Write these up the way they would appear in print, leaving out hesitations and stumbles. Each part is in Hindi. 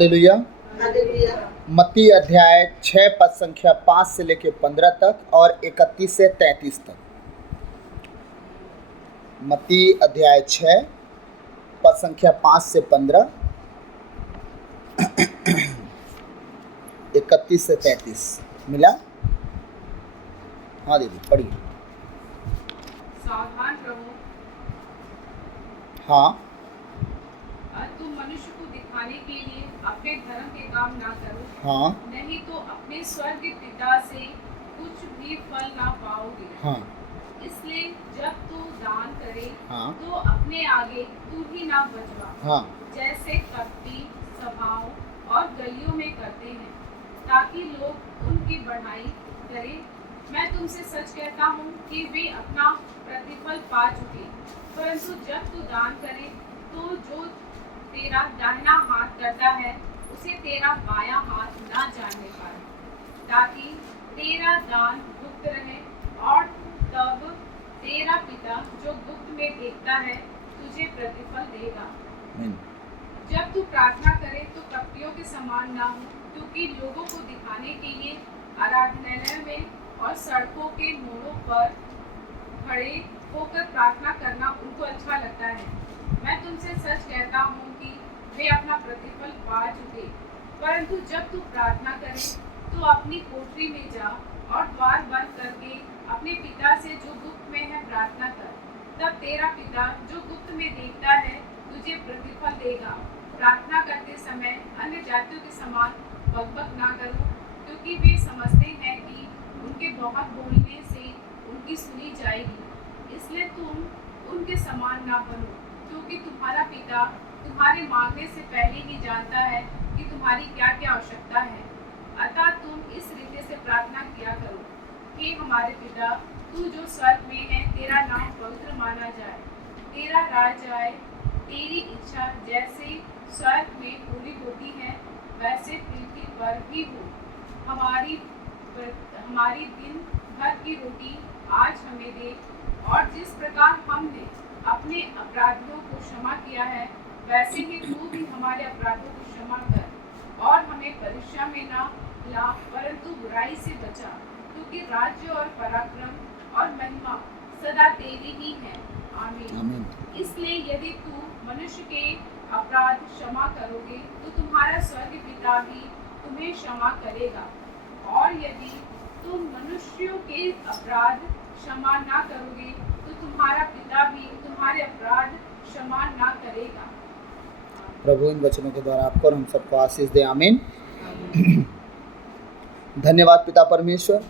हालेलुया। हालेलुया। मत्ती अध्याय 6 पद संख्या 5 से लेकर 15 तक और 31 से 33 तक। मत्ती अध्याय 6 पद संख्या 5 से 15, 31 से 33 मिला? हाँ दीदी पढ़िए। सावधान रहो, हाँ तुम मनुष्य को दिखाने के लिए अपने धर्म के काम ना करो, हाँ नहीं तो अपने स्वर्गीय पिता से कुछ भी फल ना पाओगे। हाँ इसलिए जब तू दान करे हाँ तो अपने आगे तू ही ना बचवा, हाँ जैसे कपटी सभाओं और गलियों में करते हैं, ताकि लोग उनकी बढ़ाई करें। मैं तुमसे सच कहता हूँ कि वे अपना प्रतिफल पा चुके। परंतु जब तू दान करे तो जो तेरा दाहिना हाथ करता है उसे तेरा बायां हाथ ना जानने पाए, ताकि तेरा दान गुप्त रहे, और तब तेरा पिता जो गुप्त में देखता है तुझे प्रतिफल देगा। जब तू प्रार्थना करे तो कपटियों के समान ना हो, क्योंकि लोगों को दिखाने के लिए आराधनालय में और सड़कों के मोड़ों पर खड़े होकर प्रार्थना करना उनको अच्छा लगता है। मैं तुमसे सच कहता हूँ कि वे अपना प्रतिफल पा चुके। परंतु जब तू प्रार्थना करे तो अपनी कोठरी में जा और द्वार बंद करके अपने पिता से जो गुप्त में है प्रार्थना कर। तब तेरा पिता जो गुप्त में देखता है तुझे प्रतिफल देगा। प्रार्थना करते समय अन्य जातियों के समान बकबक ना करो, क्योंकि वे समझते हैं कि उनके बहुत बोलने से उनकी सुनी जाएगी। इसलिए तुम उनके समान ना बनो, क्योंकि तुम्हारा पिता तुम्हारे मांगने से पहले ही जानता है कि तुम्हारी क्या क्या आवश्यकता है। अतः तुम इस रीति से प्रार्थना किया करो कि हमारे पिता, तू जो स्वर्ग में है, तेरा नाम पवित्र माना जाए, तेरा राज आए, तेरी इच्छा जैसे स्वर्ग में पूरी होती है वैसे पृथ्वी पर भी हो। हमारी दिन भर की रोटी आज हमें दे, और जिस प्रकार हमने अपने अपराधियों को क्षमा किया है वैसे ही तू भी हमारे अपराधों को क्षमा कर, और हमें परीक्षा में ना ला, परंतु बुराई से बचा, क्योंकि राज्य और पराक्रम और महिमा सदा तेरी ही है। आमीन। इसलिए यदि तू मनुष्य के अपराध क्षमा करोगे तो तुम्हारा स्वर्गीय पिता भी तुम्हें क्षमा करेगा, और यदि तुम मनुष्यों के अपराध क्षमा ना करोगे तो तुम्हारा पिता भी तुम्हारे अपराध क्षमा ना करेगा। प्रभु इन वचनों के द्वारा आपको और हम सबको आशीष दे। आमीन। धन्यवाद पिता परमेश्वर।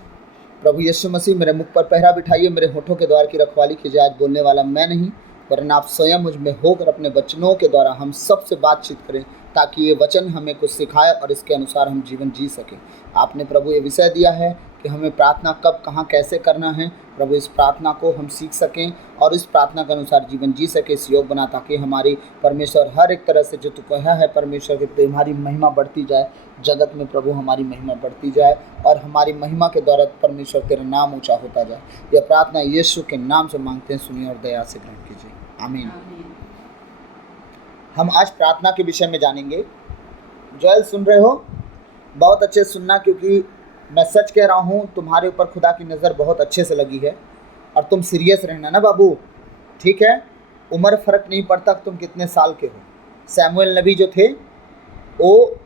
प्रभु यीशु मसीह, मेरे मुख पर पहरा बिठाइए, मेरे होठों के द्वार की रखवाली कीजिए। आज बोलने वाला मैं नहीं, वरन आप स्वयं मुझ में होकर अपने वचनों के द्वारा हम सबसे बातचीत करें, ताकि ये वचन हमें कुछ सिखाए और इसके अनुसार हम जीवन जी सकें। आपने प्रभु ये विषय दिया है कि हमें प्रार्थना कब, कहाँ, कैसे करना है। प्रभु इस प्रार्थना को हम सीख सकें और इस प्रार्थना के अनुसार जीवन जी सके। इस योग बना, ताकि हमारी परमेश्वर हर एक तरह से जो तू कहा है परमेश्वर के, तुम्हारी महिमा बढ़ती जाए जगत में। प्रभु हमारी महिमा बढ़ती जाए और हमारी महिमा के द्वारा परमेश्वर तेरा नाम ऊंचा होता जाए। यह प्रार्थना यीशु के नाम से मांगते हैं, सुनिए और दया से ग्रहण कीजिए। आमीन। हम आज प्रार्थना के विषय में जानेंगे। जोएल सुन रहे हो? बहुत अच्छे सुनना, क्योंकि मैं सच कह रहा हूँ, तुम्हारे ऊपर खुदा की नज़र बहुत अच्छे से लगी है और तुम सीरियस रहना ना बाबू, ठीक है? उम्र फ़र्क नहीं पड़ता तुम कितने साल के हो। सैमुएल नबी जो थे वो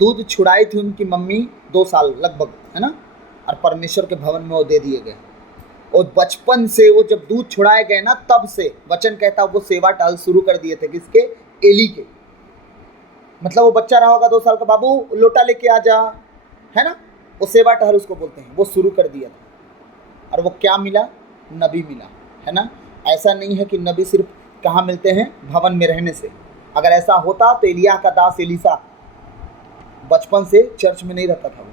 दूध छुड़ाई थी उनकी मम्मी 2 साल लगभग, है ना? और परमेश्वर के भवन में वो दे दिए गए। और बचपन से वो जब दूध छुड़ाए गए ना, तब से वचन कहता वो सेवा टहल शुरू कर दिए थे। किसके? एली के। मतलब वो बच्चा रहा होगा 2 साल का, बाबू लोटा लेके आ जा, है ना? वो सेवा टहल उसको बोलते हैं, वो शुरू कर दिया था। और वो क्या मिला? नबी मिला, है ना? ऐसा नहीं है कि नबी सिर्फ कहाँ मिलते हैं? भवन में रहने से। अगर ऐसा होता तो एलिय्याह का दास एलीशा बचपन से चर्च में नहीं रहता था वो,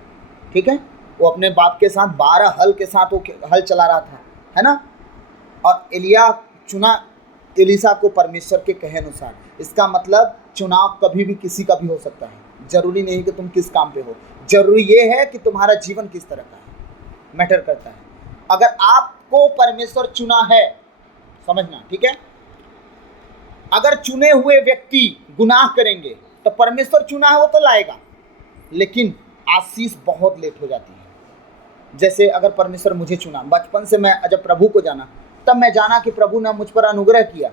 ठीक है? वो अपने बाप के साथ 12 हल के साथ वो हल चला रहा था, है ना? और एलिय्याह चुना एलीशा को परमेश्वर के कहे अनुसार। इसका मतलब चुनाव कभी भी किसी का भी हो सकता है। जरूरी नहीं कि तुम किस काम पे हो, जरूरी ये है कि तुम्हारा जीवन किस तरह का है, मैटर करता है। अगर आपको परमेश्वर चुना है, समझना, ठीक है? अगर चुने हुए व्यक्ति गुनाह करेंगे तो परमेश्वर चुना है वो तो लाएगा, लेकिन आशीष बहुत लेट हो जाती है। जैसे अगर परमेश्वर मुझे चुना, बचपन से मैं जब प्रभु को जाना, तब मैं जाना कि प्रभु ने मुझ पर अनुग्रह किया,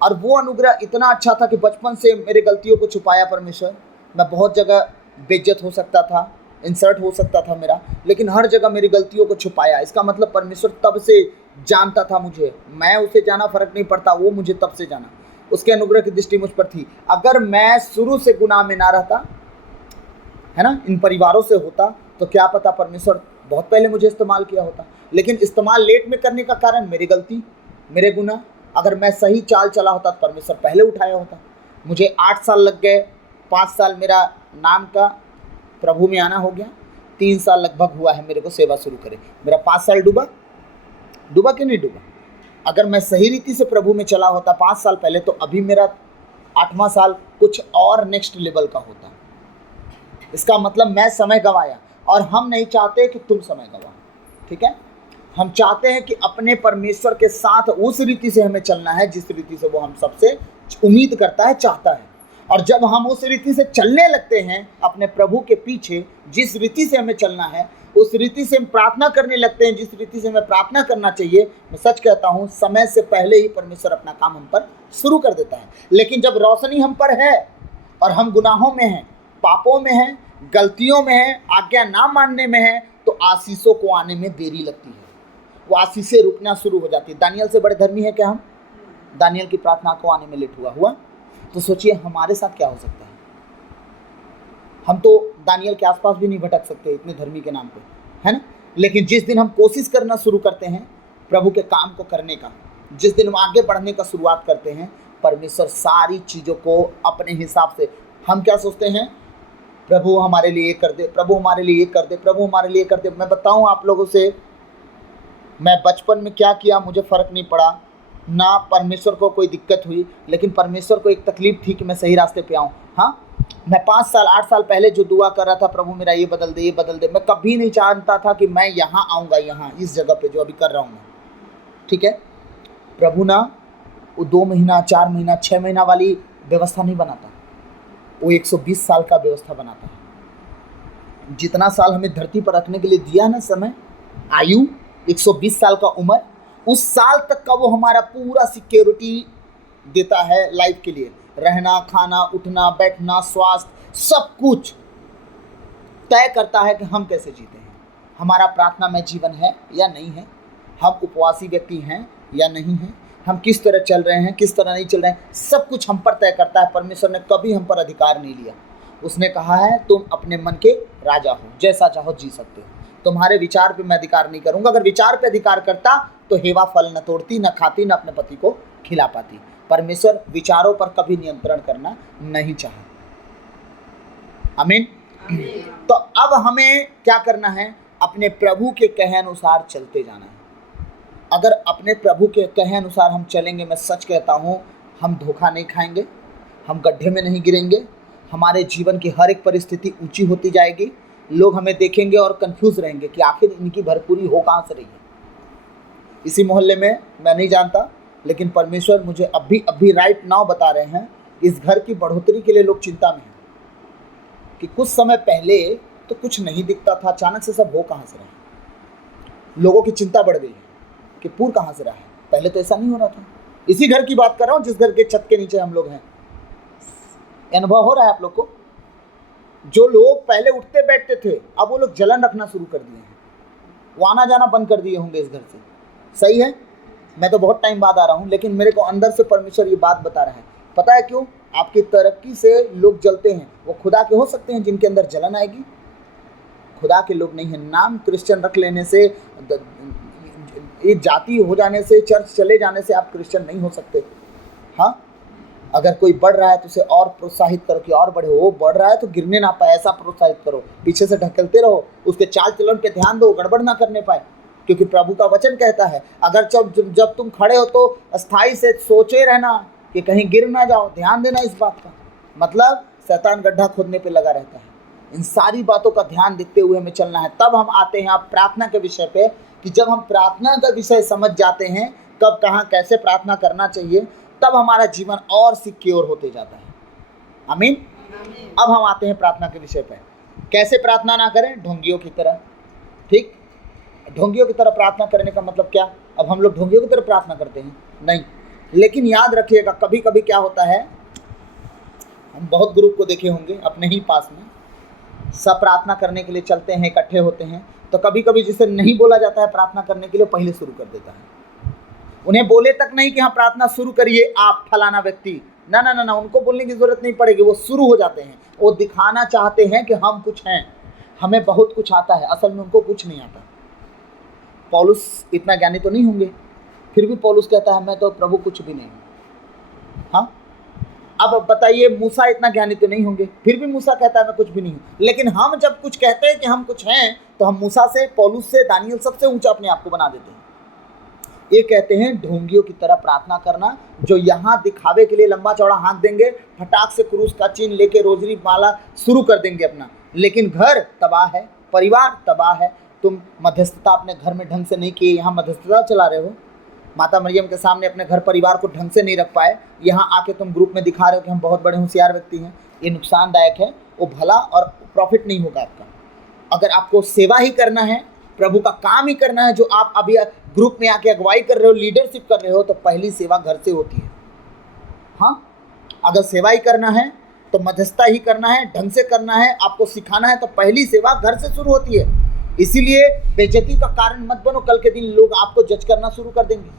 और वो अनुग्रह इतना अच्छा था कि बचपन से मेरे गलतियों को छुपाया परमेश्वर। मैं बहुत जगह बेइज्जत हो सकता था, इंसल्ट हो सकता था मेरा, लेकिन हर जगह मेरी गलतियों को छुपाया। इसका मतलब परमेश्वर तब से जानता था मुझे, मैं उसे जाना फर्क नहीं पड़ता, वो मुझे तब से जाना, उसके अनुग्रह की दृष्टि मुझ पर थी। अगर मैं शुरू से गुनाह में ना रहता, है ना, इन परिवारों से होता, तो क्या पता परमेश्वर बहुत पहले मुझे इस्तेमाल किया होता। लेकिन इस्तेमाल लेट में करने का कारण मेरी गलती, मेरे गुनाह। अगर मैं सही चाल चला होता तो परमेश्वर पहले उठाया होता। मुझे 8 साल लग गए, 5 साल मेरा नाम का प्रभु में आना हो गया, 3 साल लगभग हुआ है मेरे को सेवा शुरू करे। मेरा 5 साल डूबा कि नहीं डूबा? अगर मैं सही रीति से प्रभु में चला होता 5 साल पहले, तो अभी मेरा 8वां साल कुछ और नेक्स्ट लेवल का होता। इसका मतलब मैं समय गंवाया, और हम नहीं चाहते कि तुम समय गंवाओ, ठीक है। हम चाहते हैं कि अपने परमेश्वर के साथ उस रीति से हमें चलना है जिस रीति से वो हम सबसे उम्मीद करता है, चाहता है। और जब हम उस रीति से चलने लगते हैं अपने प्रभु के पीछे, जिस रीति से हमें चलना है, उस रीति से हम प्रार्थना करने लगते हैं जिस रीति से हमें प्रार्थना करना चाहिए, मैं सच कहता हूँ समय से पहले ही परमेश्वर अपना काम हम पर शुरू कर देता है। लेकिन जब रोशनी हम पर है और हम गुनाहों में हैं, पापों में हैं, गलतियों में हैं, आज्ञा ना मानने में हैं, तो आशीषों को आने में देरी लगती है, वो आशीषें रुकना शुरू हो जाती है। दानियल से बड़े धर्मी है क्या हम? दानियल की प्रार्थना को आने में लेट हुआ। तो सोचिए हमारे साथ क्या हो सकता है। हम तो दानियल के आसपास भी नहीं भटक सकते इतने धर्मी के नाम पे, है ना। लेकिन जिस दिन हम कोशिश करना शुरू करते हैं प्रभु के काम को करने का, जिस दिन हम आगे बढ़ने का शुरुआत करते हैं, परमेश्वर सारी चीज़ों को अपने हिसाब से, हम क्या सोचते हैं, प्रभु हमारे लिए ये कर दे, प्रभु हमारे लिए ये कर दे, प्रभु हमारे लिए कर दे। मैं बताऊं आप लोगों से, मैं बचपन में क्या किया मुझे फ़र्क नहीं पड़ा ना, परमेश्वर को कोई दिक्कत हुई, लेकिन परमेश्वर को एक तकलीफ थी कि मैं सही रास्ते पे आऊँ। हाँ, मैं 5 साल 8 साल पहले जो दुआ कर रहा था, प्रभु मेरा ये बदल दे, ये बदल दे, मैं कभी नहीं जानता था कि मैं यहाँ आऊँगा, यहाँ इस जगह पे जो अभी कर रहा हूँ मैं, ठीक है। प्रभु ना वो 2 महीना 4 महीना 6 महीना वाली व्यवस्था नहीं बनाता, वो 120 साल का व्यवस्था बनाता है। जितना साल हमें धरती पर रखने के लिए दिया ना समय, आयु 120 साल का उम्र, उस साल तक का वो हमारा पूरा सिक्योरिटी देता है लाइफ के लिए। रहना, खाना, उठना, बैठना, स्वास्थ्य, सब कुछ तय करता है कि हम कैसे जीते हैं, हमारा प्रार्थना में जीवन है या नहीं है, हम उपवासी व्यक्ति हैं या नहीं हैं, हम किस तरह चल रहे हैं, किस तरह नहीं चल रहे हैं, सब कुछ हम पर तय करता है। परमेश्वर ने कभी हम पर अधिकार नहीं लिया। उसने कहा है तुम अपने मन के राजा हो, जैसा चाहो जी सकते हो, तुम्हारे विचार पे मैं अधिकार नहीं करूंगा। अगर विचार पे अधिकार करता तो हेवा फल न तोड़ती, न खाती, न अपने पति को खिला पाती। परमेश्वर विचारों पर कभी नियंत्रण करना नहीं चाहा। आमीन। तो अब हमें क्या करना है, अपने प्रभु के कहे अनुसार चलते जाना है। अगर अपने प्रभु के कहे अनुसार हम चलेंगे, मैं सच कहता हूँ हम धोखा नहीं खाएंगे, हम गड्ढे में नहीं गिरेंगे, हमारे जीवन की हर एक परिस्थिति ऊंची होती जाएगी। लोग हमें देखेंगे और कंफ्यूज रहेंगे कि आखिर इनकी भरपूरी हो कहाँ से रही है। इसी मोहल्ले में मैं नहीं जानता, लेकिन परमेश्वर मुझे अभी राइट नाउ बता रहे हैं, इस घर की बढ़ोतरी के लिए लोग चिंता में हैं कि कुछ समय पहले तो कुछ नहीं दिखता था, अचानक से सब हो कहाँ से रहा। लोगों की चिंता बढ़ गई है कि पूर कहाँ से रहा है, पहले तो ऐसा नहीं हो रहा था। इसी घर की बात कर रहा हूँ जिस घर के छत के नीचे हम लोग हैं। अनुभव हो रहा है आप लोग को? जो लोग पहले उठते बैठते थे, अब वो लोग जलन रखना शुरू कर दिए हैं, वो आना जाना बंद कर दिए होंगे इस घर से। सही है, मैं तो बहुत टाइम बाद आ रहा हूँ, लेकिन मेरे को अंदर से परमेश्वर ये बात बता रहा है। पता है क्यों? आपकी तरक्की से लोग जलते हैं, वो खुदा के हो सकते हैं जिनके अंदर जलन आएगी, खुदा के लोग नहीं है। नाम क्रिश्चियन रख लेने से, एक जाति हो जाने से, चर्च चले जाने से आप क्रिश्चियन नहीं हो सकते। हाँ, अगर कोई बढ़ रहा है तो उसे और प्रोत्साहित करो कि और बढ़े। वो बढ़ रहा है तो गिरने ना पाए, ऐसा प्रोत्साहित करो, पीछे से ढकेलते रहो, उसके चाल चलन पे ध्यान दो, गड़बड़ ना करने पाए। क्योंकि प्रभु का वचन कहता है अगर जब तुम खड़े हो तो स्थायी से सोचे रहना कि कहीं गिर ना जाओ, ध्यान देना इस बात का। मतलब शैतान गड्ढा खोदने पे लगा रहता है। इन सारी बातों का ध्यान देखते हुए हमें चलना है। तब हम आते हैं आप प्रार्थना के विषय पे, कि जब हम प्रार्थना का विषय समझ जाते हैं, कब कहाँ कैसे प्रार्थना करना चाहिए, तब हमारा जीवन और सिक्योर होते जाता है। आमीन। अब हम आते हैं प्रार्थना के विषय पर। कैसे प्रार्थना ना करें? ढोंगियों की तरह। ठीक, ढोंगियों की तरह प्रार्थना करने का मतलब क्या? अब हम लोग ढोंगियों की तरह प्रार्थना करते हैं? नहीं। लेकिन याद रखिएगा, कभी कभी क्या होता है, हम बहुत ग्रुप को देखे होंगे अपने ही पास में, सब प्रार्थना करने के लिए चलते हैं, इकट्ठे होते हैं, तो कभी कभी जिसे नहीं बोला जाता है प्रार्थना करने के लिए, पहले शुरू कर देता है। उन्हें बोले तक नहीं कि हाँ प्रार्थना शुरू करिए आप फलाना व्यक्ति, ना ना ना ना, उनको बोलने की जरूरत नहीं पड़ेगी, वो शुरू हो जाते हैं। वो दिखाना चाहते हैं कि हम कुछ हैं, हमें बहुत कुछ आता है, असल में उनको कुछ नहीं आता। पौलुस इतना ज्ञानी तो नहीं होंगे, फिर भी पौलुस कहता है मैं तो प्रभु कुछ भी नहीं हूँ। हाँ, अब बताइए, मूसा इतना ज्ञानी तो नहीं होंगे, फिर भी मूसा कहता है मैं कुछ भी नहीं हूँ। लेकिन हम जब कुछ कहते हैं कि हम कुछ हैं, तो हम मूसा से, पौलुस से, दानियल सबसे ऊंचा अपने आप को बना देते हैं। ये कहते हैं ढोंगियों की तरह प्रार्थना करना, जो यहाँ दिखावे के लिए लंबा चौड़ा हाथ देंगे, फटाक से क्रूस का चिन्ह लेके रोजरी माला शुरू कर देंगे अपना, लेकिन घर तबाह है, परिवार तबाह है। तुम मध्यस्थता अपने घर में ढंग से नहीं किए, यहाँ मध्यस्थता चला रहे हो, माता मरियम के सामने अपने घर परिवार को ढंग से नहीं रख पाए, यहाँ आके तुम ग्रुप में दिखा रहे हो कि हम बहुत बड़े होशियार व्यक्ति हैं। ये नुकसानदायक है, वो भला और प्रॉफिट नहीं होगा आपका। अगर आपको सेवा ही करना है, प्रभु का काम ही करना है, जो आप अभी ग्रुप में आके अगुवाई कर रहे हो, लीडरशिप कर रहे हो, तो पहली सेवा घर से होती है। हाँ, अगर सेवा ही करना है तो मध्यस्थता ही करना है, ढंग से करना है, आपको सिखाना है, तो पहली सेवा घर से शुरू होती है। इसीलिए बेइज्जती का कारण मत बनो, कल के दिन लोग आपको जज करना शुरू कर देंगे।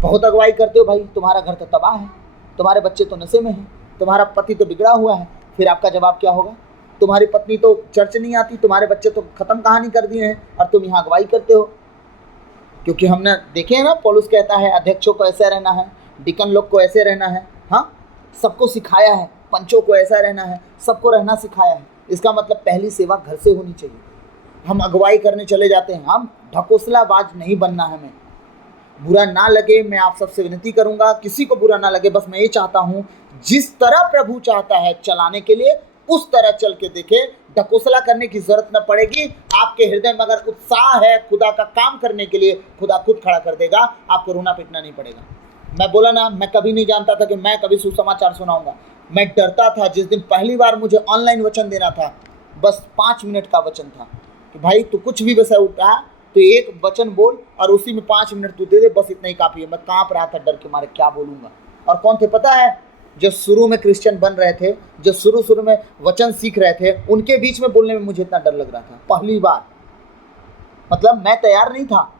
बहुत अगुवाई करते हो भाई, तुम्हारा घर तो तबाह है, तुम्हारे बच्चे तो नशे में हैं, तुम्हारा पति तो बिगड़ा हुआ है, फिर आपका जवाब क्या होगा? तुम्हारी पत्नी तो चर्च नहीं आती, तुम्हारे बच्चे तो खत्म कहानी कर दिए हैं, और तुम यहाँ अगुवाई करते हो। क्योंकि हमने देखे हैं ना, पौलुस कहता है अध्यक्षों को ऐसे रहना है, डिकन लोग को ऐसे रहना है, हाँ, सबको सिखाया है, पंचों को ऐसा रहना है, सबको रहना सिखाया है। इसका मतलब पहली सेवा घर से होनी चाहिए। हम अगुवाई करने चले जाते हैं, हम ढकोसलाबाज नहीं बनना है। हमें बुरा ना लगे, मैं आप सबसे विनती करूंगा, किसी को बुरा ना लगे, बस मैं ये चाहता हूँ जिस तरह प्रभु चाहता है चलाने के लिए, उस तरह चल के देखे। ढकोसला करने की जरूरत न पड़ेगी। आपके हृदय में अगर उत्साह है खुदा का काम करने के लिए, खुदा खुद खड़ा कर देगा, आपको रोना पीटना नहीं पड़ेगा। मैं बोला ना, मैं कभी नहीं जानता था कि मैं कभी सुसमाचार सुनाऊंगा। मैं डरता था। जिस दिन पहली बार मुझे ऑनलाइन वचन देना था, बस 5 मिनट का वचन था कि भाई तू कुछ भी विषय उठा तो एक वचन बोल और उसी में 5 मिनट तू दे दे, बस इतना ही काफ़ी है। मैं काँप रहा था डर के मारे, क्या बोलूँगा। और कौन थे पता है? जो शुरू में क्रिश्चियन बन रहे थे, जो शुरू में वचन सीख रहे थे, उनके बीच में बोलने में मुझे इतना डर लग रहा था पहली बार। मतलब मैं तैयार नहीं था,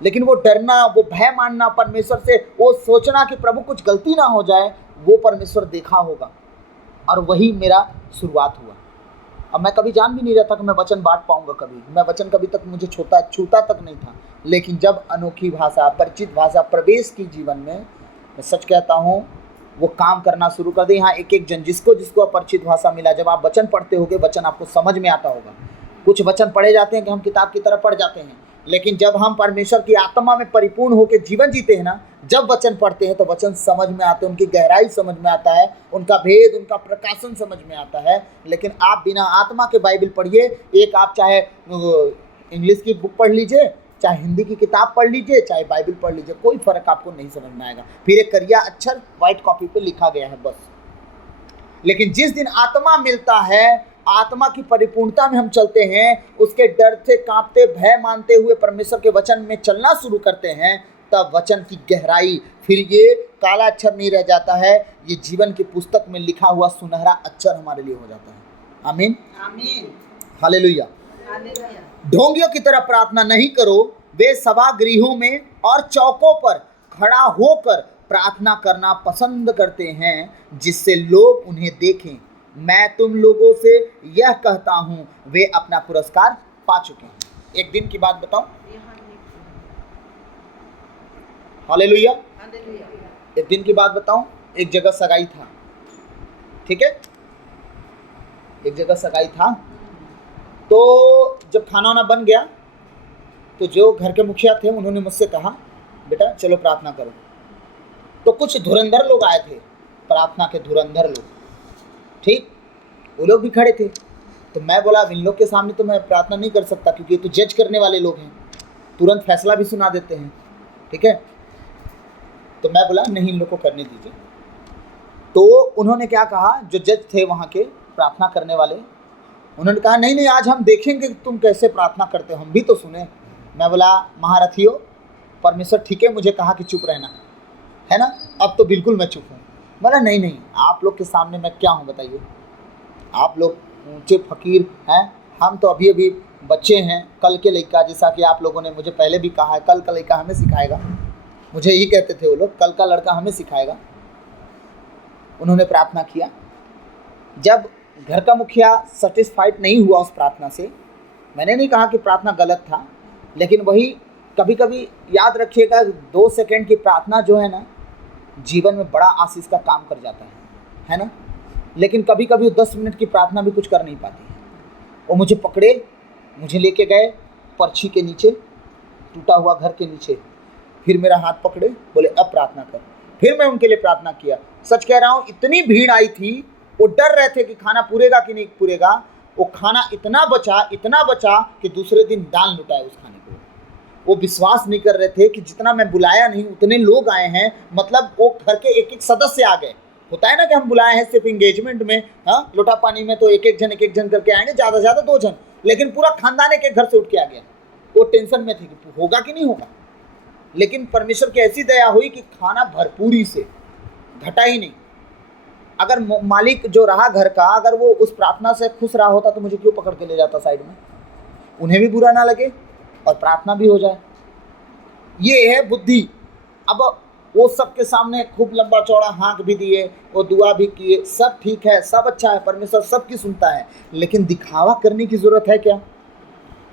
लेकिन वो डरना, वो भय मानना परमेश्वर से, वो सोचना कि प्रभु कुछ गलती ना हो जाए, वो परमेश्वर देखा होगा, और वही मेरा शुरुआत हुआ। अब मैं कभी जान भी नहीं रहा था कि मैं वचन बांट पाऊंगा कभी। मैं वचन कभी तक मुझे छूता तक नहीं था। लेकिन जब अनोखी भाषा, परिचित भाषा प्रवेश की जीवन में, मैं सच कहता हूँ, वो काम करना शुरू कर दे। यहाँ एक एक जन जिसको अपरिचित भाषा मिला, जब आप वचन पढ़ते होगे, वचन आपको समझ में आता होगा। कुछ वचन पढ़े जाते हैं कि हम किताब की तरह पढ़ जाते हैं, लेकिन जब हम परमेश्वर की आत्मा में परिपूर्ण होकर जीवन जीते हैं ना, जब वचन पढ़ते हैं तो वचन समझ में आते हैं, उनकी गहराई समझ में आता है, उनका भेद, उनका प्रकाशन समझ में आता है। लेकिन आप बिना आत्मा के बाइबल पढ़िए, एक आप चाहे इंग्लिश की बुक पढ़ लीजिए, चाहे हिंदी की किताब पढ़ लीजिए, चाहे बाइबल पढ़ लीजिए, कोई फर्क आपको नहीं समझ में आएगा। फिर एक करिया अक्षर व्हाइट कॉपी पे लिखा गया है बस। लेकिन जिस दिन आत्मा मिलता है, आत्मा की परिपूर्णता में हम चलते हैं, उसके डर से कांपते, भय मानते हुए परमेश्वर के वचन में चलना शुरू करते हैं, तब वचन की गहराई, फिर ये काला अक्षर नहीं रह जाता है, ये जीवन की पुस्तक में लिखा हुआ सुनहरा अक्षर हमारे लिए हो जाता है। आमीन, आमीन, हालेलुया। ढोंगियों की तरह प्रार्थना नहीं करो। वे सभागृहों में और चौकों पर खड़ा होकर प्रार्थना करना पसंद करते हैं, जिससे लोग उन्हें देखें। मैं तुम लोगों से यह कहता हूँ, वे अपना पुरस्कार पा चुके हैं। एक दिन की बात बताऊं, हालेलुया, एक दिन की बात बताऊं। एक जगह सगाई था, ठीक है, एक जगह सगाई था। तो जब खाना वाना बन गया, तो जो घर के मुखिया थे, उन्होंने मुझसे कहा, बेटा चलो प्रार्थना करो। तो कुछ धुरंधर लोग आए थे, प्रार्थना के धुरंधर लोग, ठीक, वो लोग भी खड़े थे। तो मैं बोला, इन लोग के सामने तो मैं प्रार्थना नहीं कर सकता, क्योंकि ये तो जज करने वाले लोग हैं, तुरंत फैसला भी सुना देते हैं, ठीक है। तो मैं बोला, नहीं, इन लोग को करने दीजिए। तो उन्होंने क्या कहा, जो जज थे वहाँ के प्रार्थना करने वाले, उन्होंने कहा नहीं नहीं, आज हम देखेंगे कि तुम कैसे प्रार्थना करते हो, हम भी तो सुने। मैं बोला महारथियों, परमेश्वर ठीक है मुझे कहा कि चुप रहना, है ना, अब तो बिल्कुल मैं चुप हूँ। बोला नहीं नहीं, आप लोग के सामने मैं क्या हूँ बताइए, आप लोग ऊंचे फकीर हैं, हम तो अभी अभी बच्चे हैं, कल के लड़का, जैसा कि आप लोगों ने मुझे पहले भी कहा है, कल का लड़का हमें सिखाएगा, मुझे यही कहते थे वो लोग, कल का लड़का हमें सिखाएगा। उन्होंने प्रार्थना किया। जब घर का मुखिया सेटिस्फाइड नहीं हुआ उस प्रार्थना से, मैंने नहीं कहा कि प्रार्थना गलत था, लेकिन वही कभी कभी याद रखिएगा, 2 सेकंड की प्रार्थना जो है ना, जीवन में बड़ा आशीष का काम कर जाता है ना। लेकिन कभी कभी 10 मिनट की प्रार्थना भी कुछ कर नहीं पाती है। वो मुझे पकड़े, मुझे लेके गए पर्ची के नीचे, टूटा हुआ घर के नीचे, फिर मेरा हाथ पकड़े, बोले अब प्रार्थना कर। फिर मैं उनके लिए प्रार्थना किया। सच कह रहा हूँ, इतनी भीड़ आई थी, वो डर रहे थे कि खाना पूरेगा कि नहीं पूरेगा। वो खाना इतना बचा कि दूसरे दिन दान लुटाए उस खाने को। वो विश्वास नहीं कर रहे थे कि जितना मैं बुलाया नहीं उतने लोग आए हैं, मतलब वो घर के एक एक सदस्य आ गए। होता है ना कि हम बुलाए हैं सिर्फ इंगेजमेंट में, हाँ, लोटा पानी में तो एक एक जन करके आएंगे, ज़्यादा से ज़्यादा 2 जन, लेकिन पूरा खानदान एक घर से उठ के आ गया। वो टेंशन में थे कि होगा कि नहीं होगा, लेकिन परमेश्वर की ऐसी दया हुई कि खाना भरपूरी से, घटा ही नहीं। अगर मालिक जो रहा घर का, अगर वो उस प्रार्थना से खुश रहा होता तो मुझे क्यों पकड़ के ले जाता साइड में, उन्हें भी बुरा ना लगे और प्रार्थना भी हो जाए। ये है बुद्धि। अब वो सबके सामने खूब लंबा चौड़ा हाँक भी दिए, वो दुआ भी किए, सब ठीक है, सब अच्छा है, परमेश्वर सबकी सुनता है, लेकिन दिखावा करने की जरूरत है क्या?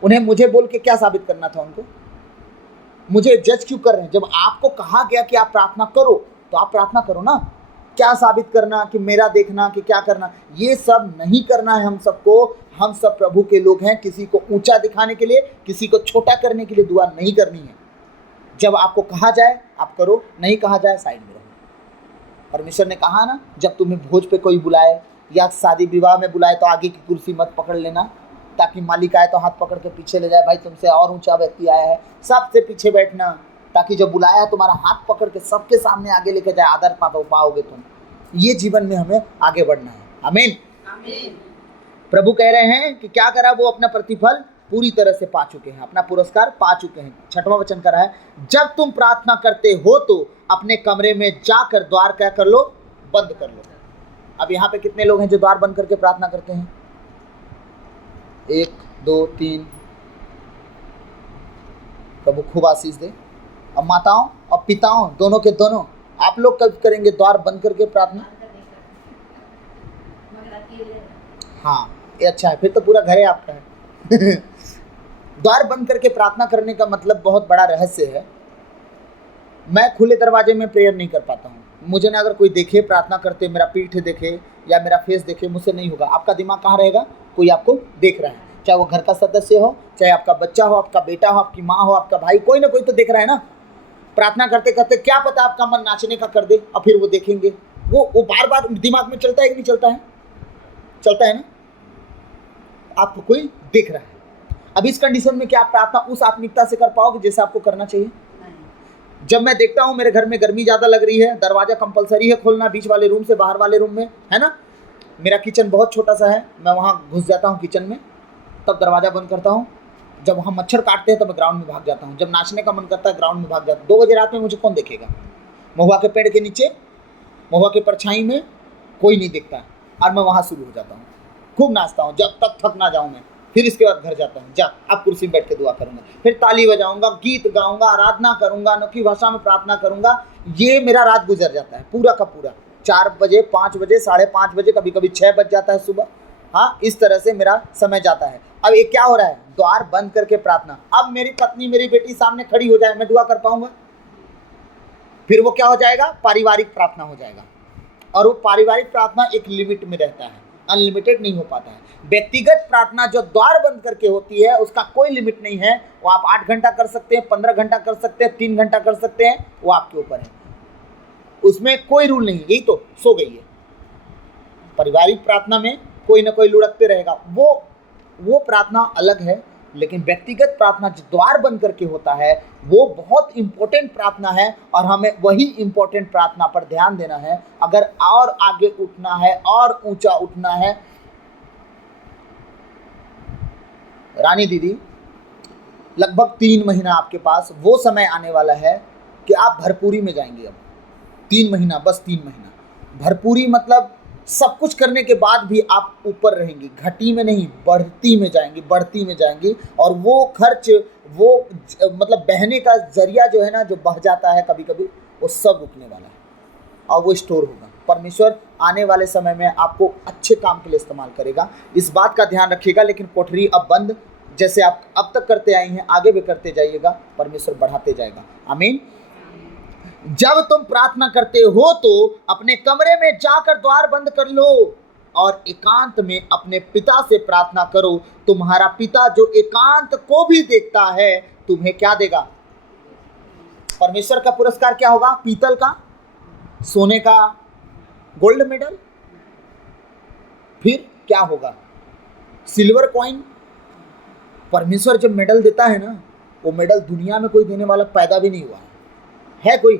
उन्हें मुझे बोल के क्या साबित करना था उनको? मुझे जज क्यों कर रहे हैं? जब आपको कहा गया कि आप प्रार्थना करो तो आप प्रार्थना करो ना। क्या साबित करना कि मेरा देखना कि क्या करना, ये सब नहीं करना है हम सबको। हम सब प्रभु के लोग हैं। किसी को ऊंचा दिखाने के लिए, किसी को छोटा करने के लिए दुआ नहीं करनी है। जब आपको कहा जाए आप करो, नहीं कहा जाए साइड में रहो। परमेश्वर ने कहा ना, जब तुम्हें भोज पे कोई बुलाए या शादी विवाह में बुलाए तो आगे की कुर्सी मत पकड़ लेना, ताकि मालिक आए तो हाथ पकड़ के पीछे ले जाए, भाई तुमसे और ऊंचा व्यक्ति आया है, सबसे पीछे बैठना, ताकि जब बुलाया है तुम्हारा हाथ पकड़ के सबके सामने आगे लेके जाए, आदर पाओगे तुम। ये जीवन में हमें आगे बढ़ना है। आमीन। प्रभु कह रहे हैं कि क्या करा, वो अपना प्रतिफल पूरी तरह से पा चुके हैं, अपना पुरस्कार पा चुके हैं। 6वां वचन करा है, जब तुम प्रार्थना करते हो तो अपने कमरे में जाकर द्वार क्या कर लो, बंद कर लो। अब यहाँ पे कितने लोग हैं जो द्वार बंद करके प्रार्थना करते हैं? 1 2 3। प्रभु खूब आशीष दे। अब माताओं और पिताओं दोनों के दोनों, आप लोग कब करेंगे द्वार बंद करके प्रार्थना? हाँ, ये अच्छा है, फिर तो पूरा घर है आपका है। द्वार बंद करके प्रार्थना करने का मतलब बहुत बड़ा रहस्य है। मैं खुले दरवाजे में प्रेयर नहीं कर पाता हूँ। मुझे ना अगर कोई देखे प्रार्थना करते, मेरा पीठ देखे या मेरा फेस देखे, मुझसे नहीं होगा। आपका दिमाग कहाँ रहेगा? कोई आपको देख रहा है, चाहे वो घर का सदस्य हो, चाहे आपका बच्चा हो, आपका बेटा हो, आपकी माँ हो, आपका भाई, कोई ना कोई तो देख रहा है ना। प्रार्थना करते करते क्या पता आपका मन नाचने का कर दे और फिर वो देखेंगे। वो बार बार दिमाग में चलता है कि नहीं चलता है? चलता है ना। आपको कोई देख रहा है। अब इस कंडीशन में क्या आप प्रार्थना उस आत्मिकता से कर पाओगे जैसे आपको करना चाहिए? जब मैं देखता हूँ मेरे घर में गर्मी ज़्यादा लग रही है, दरवाज़ा कंपलसरी है खोलना, बीच वाले रूम से बाहर वाले रूम में, है ना। मेरा किचन बहुत छोटा सा है, मैं वहाँ घुस जाता हूँ किचन में, तब दरवाज़ा बंद करता हूँ। जब वहाँ मच्छर काटते हैं तब मैं ग्राउंड में भाग जाता हूँ। जब नाचने का मन करता है ग्राउंड में भाग जाता हूँ। 2 बजे रात में मुझे कौन देखेगा? महुआ के पेड़ के नीचे, महुआ के परछाई में कोई नहीं दिखता, और मैं वहाँ शुरू हो जाता हूँ, खूब नाचता हूँ जब तक थक ना जाऊँ मैं। फिर इसके बाद घर जाता हूँ, जा अब कुर्सी में बैठ के दुआ करूँगा, फिर ताली बजाऊँगा, गीत गाऊँगा, आराधना करूँगा, अनोखी भाषा में प्रार्थना करूँगा। ये मेरा रात गुजर जाता है पूरा का पूरा। 4 बजे, 5 बजे, 5:30 बजे, कभी कभी 6 बज जाता है सुबह। हाँ, इस तरह से मेरा समय जाता है। अब ये क्या हो रहा है? द्वार बंद करके प्रार्थना। अब मेरी पत्नी, मेरी बेटी सामने खड़ी हो जाए, मैं दुआ कर पाऊंगा? फिर वो क्या हो जाएगा? पारिवारिक प्रार्थना हो जाएगा। और वो पारिवारिक प्रार्थना एक लिमिट में रहता है, अनलिमिटेड नहीं हो पाता है। व्यक्तिगत प्रार्थना जो द्वार बंद करके होती है उसका कोई लिमिट नहीं है। वो आप 8 घंटा कर सकते हैं, 15 घंटा कर सकते हैं, 3 घंटा कर सकते हैं, वो आपके ऊपर है। उसमें कोई रूल नहीं। यही तो सो गई है। पारिवारिक प्रार्थना में कोई ना कोई लुढ़कते रहेगा। वो प्रार्थना अलग है। लेकिन व्यक्तिगत प्रार्थना जो द्वार बंद करके होता है वो बहुत इंपॉर्टेंट प्रार्थना है और हमें वही इंपॉर्टेंट प्रार्थना पर ध्यान देना है। अगर और आगे उठना है और ऊंचा उठना है, रानी दीदी लगभग 3 महीना आपके पास वो समय आने वाला है कि आप भरपूरी में जाएंगे। अब 3 महीना, बस 3 महीना भरपूरी, मतलब सब कुछ करने के बाद भी आप ऊपर रहेंगी, घटी में नहीं बढ़ती में जाएंगी, बढ़ती में जाएंगी। और वो खर्च, वो मतलब बहने का जरिया जो है ना, जो बह जाता है कभी कभी, वो सब रुकने वाला है और वो स्टोर होगा। परमेश्वर आने वाले समय में आपको अच्छे काम के लिए इस्तेमाल करेगा, इस बात का ध्यान रखिएगा। लेकिन कोठरी अब बंद, जैसे आप अब तक करते आए हैं आगे भी करते जाइएगा, परमेश्वर बढ़ाते जाएगा। आमीन। जब तुम प्रार्थना करते हो तो अपने कमरे में जाकर द्वार बंद कर लो और एकांत में अपने पिता से प्रार्थना करो। तुम्हारा पिता जो एकांत को भी देखता है तुम्हें क्या देगा? परमेश्वर का पुरस्कार क्या होगा? पीतल का, सोने का, गोल्ड मेडल। फिर क्या होगा? Silver coin. परमेश्वर जब मेडल देता है ना, वो मेडल दुनिया में कोई देने वाला पैदा भी नहीं हुआ है कोई।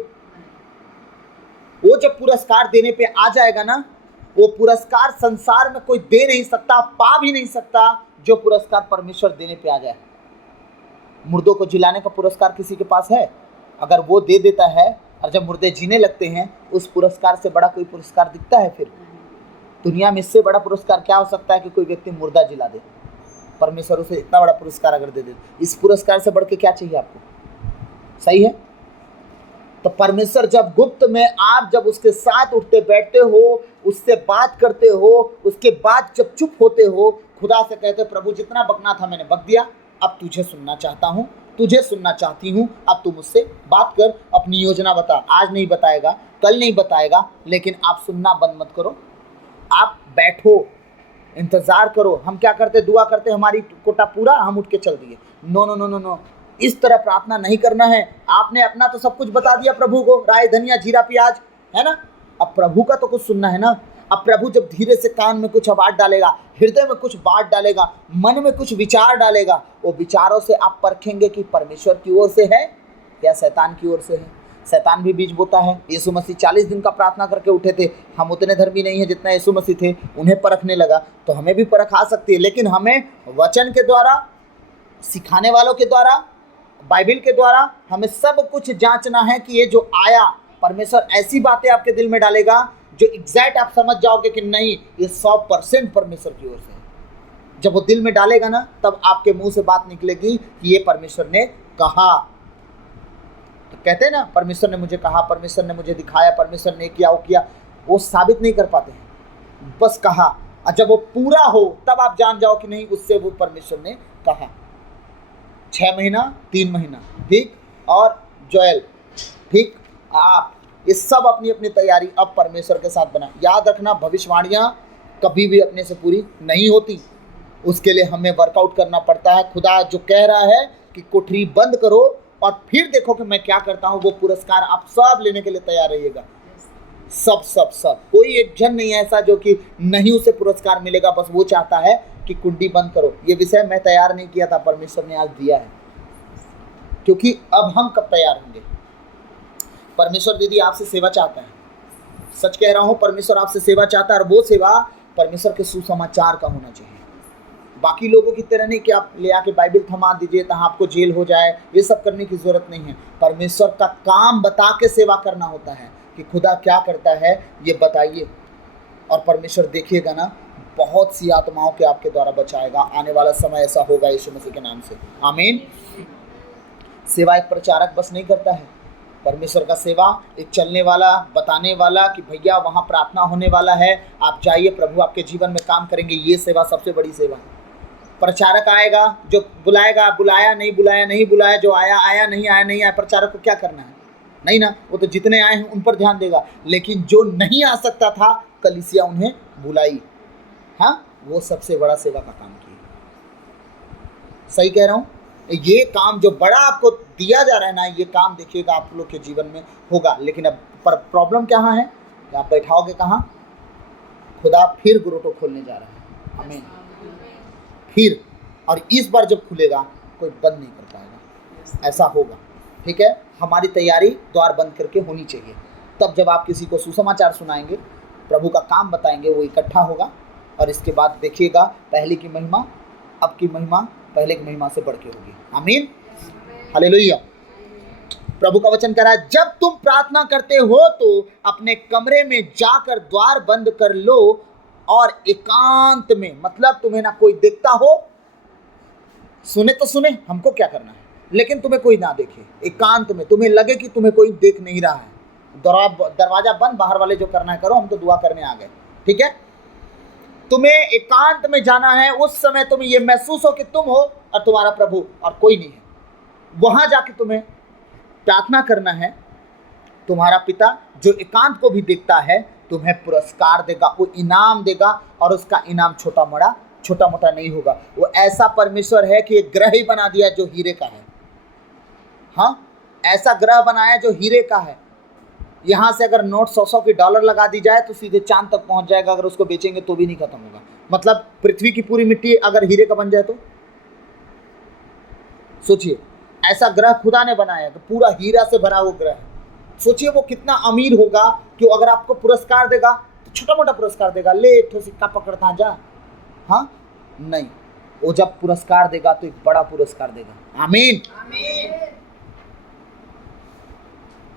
वो जब पुरस्कार देने पे आ जाएगा ना, वो पुरस्कार संसार में कोई दे नहीं सकता, पा भी नहीं सकता, जो पुरस्कार परमेश्वर देने पे आ जाए। मुर्दों को जिलाने का पुरस्कार किसी के पास है? अगर वो दे देता है और जब मुर्दे जीने लगते हैं, उस पुरस्कार से बड़ा कोई पुरस्कार दिखता है? फिर दुनिया में इससे बड़ा पुरस्कार क्या हो सकता है कि कोई व्यक्ति मुर्दा जिला दे? परमेश्वर उसे इतना बड़ा पुरस्कार अगर दे दे, इस पुरस्कार से बढ़ के क्या चाहिए आपको? सही है। तो परमेश्वर जब गुप्त में आप जब उसके साथ उठते बैठते हो, उससे बात करते हो, उसके बाद जब चुप होते हो, खुदा से कहते प्रभु जितना बकना था मैंने बक दिया, अब तुझे सुनना चाहता हूँ, तुझे सुनना चाहती हूँ, अब तू मुझसे बात कर, अपनी योजना बता। आज नहीं बताएगा, कल नहीं बताएगा, लेकिन आप सुनना बंद मत करो, आप बैठो, इंतजार करो। हम क्या करते? दुआ करते, हमारी कोटा पूरा, हम उठ के चल दिए। No no no no no, इस तरह प्रार्थना नहीं करना है। आपने अपना तो सब कुछ बता दिया प्रभु को, राय धनिया जीरा प्याज, है ना। अब प्रभु का तो कुछ सुनना है ना। अब प्रभु जब धीरे से कान में कुछ आवाज डालेगा, हृदय में कुछ बात डालेगा, मन में कुछ विचार डालेगा, वो विचारों से आप परखेंगे कि परमेश्वर की ओर से है या शैतान की ओर से है। शैतान भी बीज बोता है। यीशु मसीह 40 दिन का प्रार्थना करके उठे थे। हम उतने धर्मी नहीं है जितना यीशु मसीह थे, उन्हें परखने लगा, तो हमें भी परख आ सकती है। लेकिन हमें वचन के द्वारा, सिखाने वालों के द्वारा, बाइबल के द्वारा हमें सब कुछ जांचना है कि ये जो आया, परमेश्वर ऐसी बातें आपके दिल में डालेगा जो एग्जैक्ट आप समझ जाओगे कि नहीं, ये 100% परमेश्वर की ओर से है। जब वो दिल में डालेगा ना, तब आपके मुंह से बात निकलेगी कि ये परमेश्वर ने कहा। तो कहते हैं ना, परमेश्वर ने मुझे कहा, परमेश्वर ने मुझे दिखाया, परमेश्वर ने किया, वो किया। वो साबित नहीं कर पाते हैं, बस कहा। और जब वो पूरा हो तब आप जान जाओ कि नहीं, उससे वो परमेश्वर ने कहा। 6 महीना, 3 महीना, ठीक। और जोएल, ठीक। आप ये सब अपनी अपनी तैयारी अब परमेश्वर के साथ बना। याद रखना, भविष्यवाणियाँ कभी भी अपने से पूरी नहीं होती, उसके लिए हमें वर्कआउट करना पड़ता है। खुदा जो कह रहा है कि कोठरी बंद करो और फिर देखो कि मैं क्या करता हूँ, वो पुरस्कार आप सब लेने के लिए तैयार रहिएगा। सब सब सब, कोई एक जन नहीं है ऐसा जो कि नहीं उसे पुरस्कार मिलेगा। बस वो चाहता है कि कुंडी बंद करो। ये विषय मैं तैयार नहीं किया था, परमेश्वर ने आज दिया है, क्योंकि अब हम कब तैयार होंगे? परमेश्वर दीदी आपसे सेवा चाहता है, सच कह रहा हूँ, परमेश्वर आपसे सेवा चाहता है। और वो सेवा परमेश्वर के सुसमाचार का होना चाहिए, बाकी लोगों की तरह नहीं कि आप ले आके बाइबल थमा दीजिए तो आपको जेल हो जाए। ये सब करने की जरूरत नहीं है। परमेश्वर का काम बता के सेवा करना होता है कि खुदा क्या करता है ये बताइए, और परमेश्वर देखिएगा ना, बहुत सी आत्माओं के आपके द्वारा बचाएगा। आने वाला समय ऐसा होगा यीशु मसीह के नाम से, आमीन। सेवा एक प्रचारक बस नहीं करता है, परमेश्वर का सेवा एक चलने वाला, बताने वाला कि भैया वहाँ प्रार्थना होने वाला है, आप जाइए, प्रभु आपके जीवन में काम करेंगे। ये सेवा सबसे बड़ी सेवा है। प्रचारक आएगा, जो बुलाएगा बुलाया, नहीं बुलाया नहीं बुलाया, जो आया आया, नहीं आया नहीं आया। प्रचारक को क्या करना है? नहीं ना, वो तो जितने आए हैं उन पर ध्यान देगा। लेकिन जो नहीं आ सकता था, कलीसिया उन्हें बुलाई, हाँ, वो सबसे बड़ा सेवा का काम किया। सही कह रहा हूँ? ये काम जो बड़ा आपको दिया जा रहा है ना, ये काम देखिएगा आप लोग के जीवन में होगा। लेकिन अब पर प्रॉब्लम कहाँ है कि आप बैठाओगे कहाँ? खुदा फिर गुरुटो खोलने जा रहा है, आमीन। फिर और इस बार जब खुलेगा कोई बंद नहीं कर पाएगा, ऐसा होगा। ठीक है, हमारी तैयारी द्वार बंद करके होनी चाहिए। तब जब आप किसी को सुसमाचार सुनाएंगे, प्रभु का काम बताएंगे, वो इकट्ठा होगा और इसके बाद देखिएगा पहले की महिमा अब की महिमा पहले की महिमा से बढ़ के होगी। आमीन, हालेलुया। प्रभु का वचन कह रहा है, जब तुम प्रार्थना करते हो तो अपने कमरे में जाकर द्वार बंद कर लो और एकांत में, मतलब तुम्हें ना कोई देखता हो, सुने तो सुने, हमको क्या करना है, लेकिन तुम्हें कोई ना देखे, एकांत में तुम्हें लगे कि तुम्हें कोई देख नहीं रहा है, दरवाजा बंद, बाहर वाले जो करना है करो, हम तो दुआ करने आ गए। ठीक है, तुम्हें एकांत में जाना है। उस समय तुम्हें यह महसूस हो कि तुम हो और तुम्हारा प्रभु और कोई नहीं है। वहां जाके तुम्हें प्रार्थना करना है। तुम्हारा पिता जो एकांत को भी देखता है तुम्हें पुरस्कार देगा, वो इनाम देगा, और उसका इनाम छोटा मोटा नहीं होगा। वो ऐसा परमेश्वर है कि एक ग्रह ही बना दिया जो हीरे का है। हाँ, ऐसा ग्रह बनाया जो हीरे का है। यहाँ से अगर नोट 100 के डॉलर लगा दी जाए तो सीधे चांद तक पहुंच जाएगा, अगर उसको बेचेंगे तो भी नहीं खत्म होगा। मतलब पृथ्वी की पूरी मिट्टी अगर हीरे का बन जाए तो सोचिए, ऐसा ग्रह खुदा ने बनाया कि पूरा हीरा से भरा वो ग्रह है। सोचिए वो कितना अमीर होगा कि अगर आपको पुरस्कार देगा तो छोटा मोटा पुरस्कार देगा, ले तो सिक्का पकड़ता जा, हाँ नहीं, वो जब पुरस्कार देगा तो एक बड़ा पुरस्कार देगा। आमीन,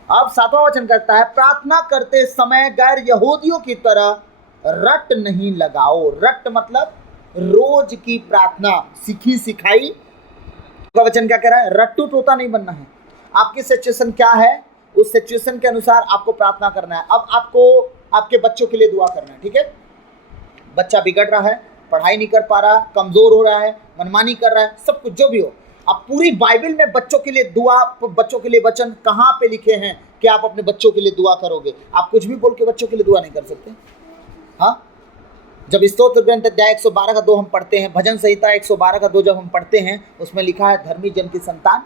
अब 7वां वचन कहता है, प्रार्थना करते समय गैर यहूदियों की तरह रट नहीं लगाओ। रट मतलब रोज की प्रार्थना, सीखी सिखाई का वचन क्या कह रहा है, रट्टू तोता नहीं बनना है। आपकी सिचुएशन क्या है, उस सिचुएशन के अनुसार आपको प्रार्थना करना है। अब आपको आपके बच्चों के लिए दुआ करना है। ठीक है, बच्चा बिगड़ रहा है, पढ़ाई नहीं कर पा रहा, कमजोर हो रहा है, मनमानी कर रहा है, सब कुछ जो भी हो, अब पूरी बाइबल में बच्चों के लिए दुआ, बच्चों के लिए वचन कहाँ पे लिखे हैं कि आप अपने बच्चों के लिए दुआ करोगे? आप कुछ भी बोल के बच्चों के लिए दुआ नहीं कर सकते। हाँ, जब स्तोत्र ग्रंथ अध्याय 112 का 2 हम पढ़ते हैं, भजन संहिता 112 का 2 जब हम पढ़ते हैं, उसमें लिखा है, धर्मी जन की संतान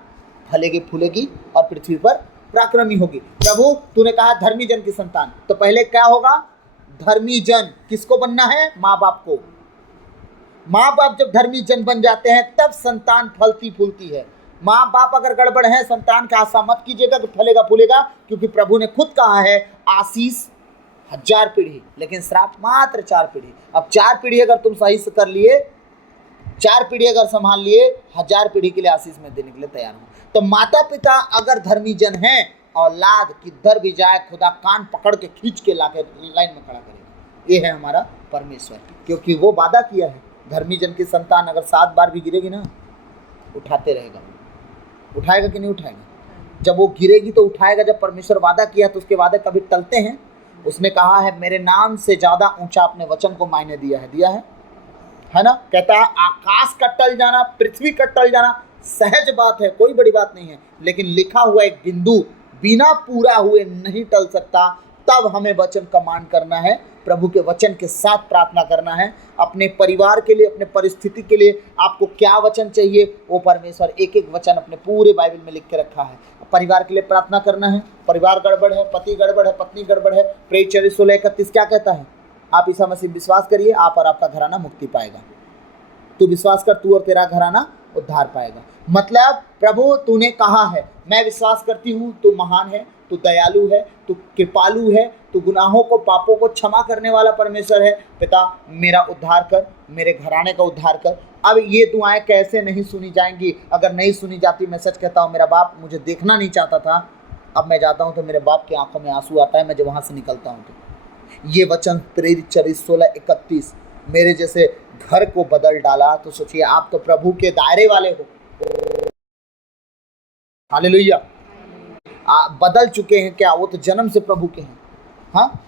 फलेगी फूलेगी और पृथ्वी पर पराक्रमी होगी। प्रभु तूने कहा धर्मी जन की संतान, तो पहले क्या होगा? धर्मी जन किसको बनना है? माँ बाप को। माँ बाप जब धर्मी जन बन जाते हैं तब संतान फलती फूलती है। माँ बाप अगर गड़बड़ है, संतान का आशा मत कीजिएगा कि फलेगा फूलेगा, क्योंकि प्रभु ने खुद कहा है, आशीष 1000 पीढ़ी लेकिन श्राप मात्र 4 पीढ़ी। अब 4 पीढ़ी अगर तुम सही से कर लिए, 4 पीढ़ी अगर संभाल लिए, 1000 पीढ़ी के लिए आशीष में देने के लिए तैयार हो। तो माता पिता अगर धर्मी जन हैं, औलाद किधर भी जाए खुदा कान पकड़ के खींच के लाके लाइन में खड़ा करेगा। ये है हमारा परमेश्वर, क्योंकि वो वादा किया है, धर्मी जन की संतान अगर 7 बार भी गिरेगी ना, उठाते रहेगा। उठाएगा कि नहीं उठाएगा? जब वो गिरेगी तो उठाएगा। जब परमेश्वर वादा किया तो उसके वादे कभी टलते हैं? उसने कहा है, मेरे नाम से ज्यादा ऊंचा अपने वचन को मायने दिया है ना। कहता है आकाश का टल जाना, पृथ्वी का टल जाना सहज बात है, कोई बड़ी बात नहीं है, लेकिन लिखा हुआ एक बिंदु बिना पूरा हुए नहीं टल सकता। तब हमें वचन का मान करना है, प्रभु के वचन के साथ प्रार्थना करना है। अपने परिवार के लिए, अपने परिस्थिति के लिए आपको क्या वचन चाहिए, वो परमेश्वर एक एक वचन अपने पूरे बाइबल में लिख के रखा है। परिवार के लिए प्रार्थना करना है। परिवार गड़बड़ है, पति गड़बड़ है, पत्नी गड़बड़ है, प्रेरित 16:31 क्या कहता है? आप ईसा मसीह विश्वास करिए, आप और आपका घराना मुक्ति पाएगा। तू विश्वास कर, तू और तेरा घराना उद्धार पाएगा। मतलब प्रभु तूने कहा है, मैं विश्वास करती हूँ तू महान है, तू दयालु है, तू कृपालु है, तू गुनाहों को पापों को क्षमा करने वाला परमेश्वर है। पिता मेरा उद्धार कर, मेरे घराने का उद्धार कर। अब ये दुआएं कैसे नहीं सुनी जाएंगी? अगर नहीं सुनी जाती, मैं सच कहता हूँ, मेरा बाप मुझे देखना नहीं चाहता था, अब मैं जाता हूँ तो मेरे बाप की आंखों में आंसू आता है। मैं जब वहाँ से निकलता हूँ तो ये वचन प्रेरित 16:31 मेरे जैसे घर को बदल डाला। तो सोचिए, आप तो प्रभु के दायरे वाले हो। हालेलुया। बदल चुके हैं क्या? वो तो जन्म से प्रभु के हैं। हाँ,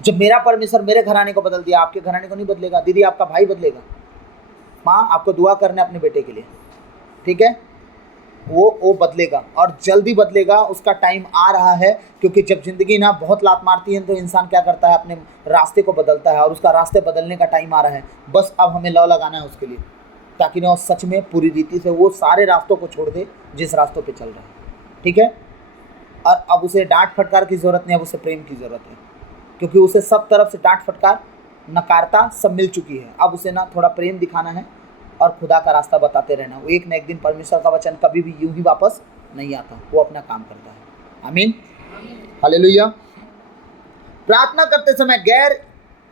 जब मेरा परमेश्वर मेरे घराने को बदल दिया, आपके घराने को नहीं बदलेगा। दीदी आपका भाई बदलेगा। माँ आपको दुआ करना है अपने बेटे के लिए, ठीक है? वो बदलेगा और जल्दी बदलेगा। उसका टाइम आ रहा है, क्योंकि जब जिंदगी ना बहुत लात मारती है तो इंसान क्या करता है, अपने रास्ते को बदलता है, और उसका रास्ते बदलने का टाइम आ रहा है। बस अब हमें लौ लगाना है उसके लिए, ताकि ना सच में पूरी रीति से वो सारे रास्तों को छोड़ दे जिस रास्तों पे चल रहा है, ठीक है? और अब उसे डांट फटकार की ज़रूरत नहीं, अब उसे प्रेम की ज़रूरत है, क्योंकि उसे सब तरफ से डांट फटकार, नकारता सब मिल चुकी है। अब उसे ना थोड़ा प्रेम दिखाना है, और खुदा का रास्ता बताते रहना। वो एक न एक दिन परमेश्वर का वचन कभी भी यूं ही वापस नहीं आता, वो अपना काम करता है। आमीन, हालेलुया। प्रार्थना करते समय गैर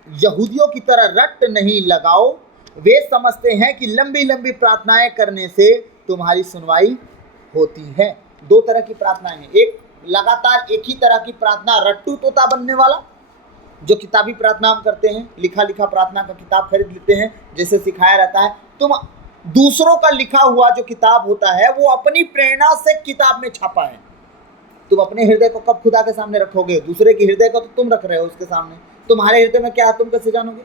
यहूदियों की तरह रट नहीं लगाओ। वे समझते हैं कि लंबी लंबी प्रार्थनाएं करने से तुम्हारी सुनवाई होती है। दो तरह की प्रार्थनाएं हैं, एक लगातार एक ही तरह की प्रार्थना, रट्टू तोता बनने वाला, जो किताबी प्रार्थना हम करते हैं, लिखा लिखा प्रार्थना का किताब खरीद लेते हैं, जैसे सिखाया रहता है। तुम दूसरों का लिखा हुआ जो किताब होता है वो अपनी प्रेरणा से किताब में छापा है। तुम अपने हृदय को कब खुदा के सामने रखोगे? दूसरे के हृदय को तो तुम रख रहे हो उसके सामने, तुम्हारे हृदय में क्या है तुम कैसे जानोगे?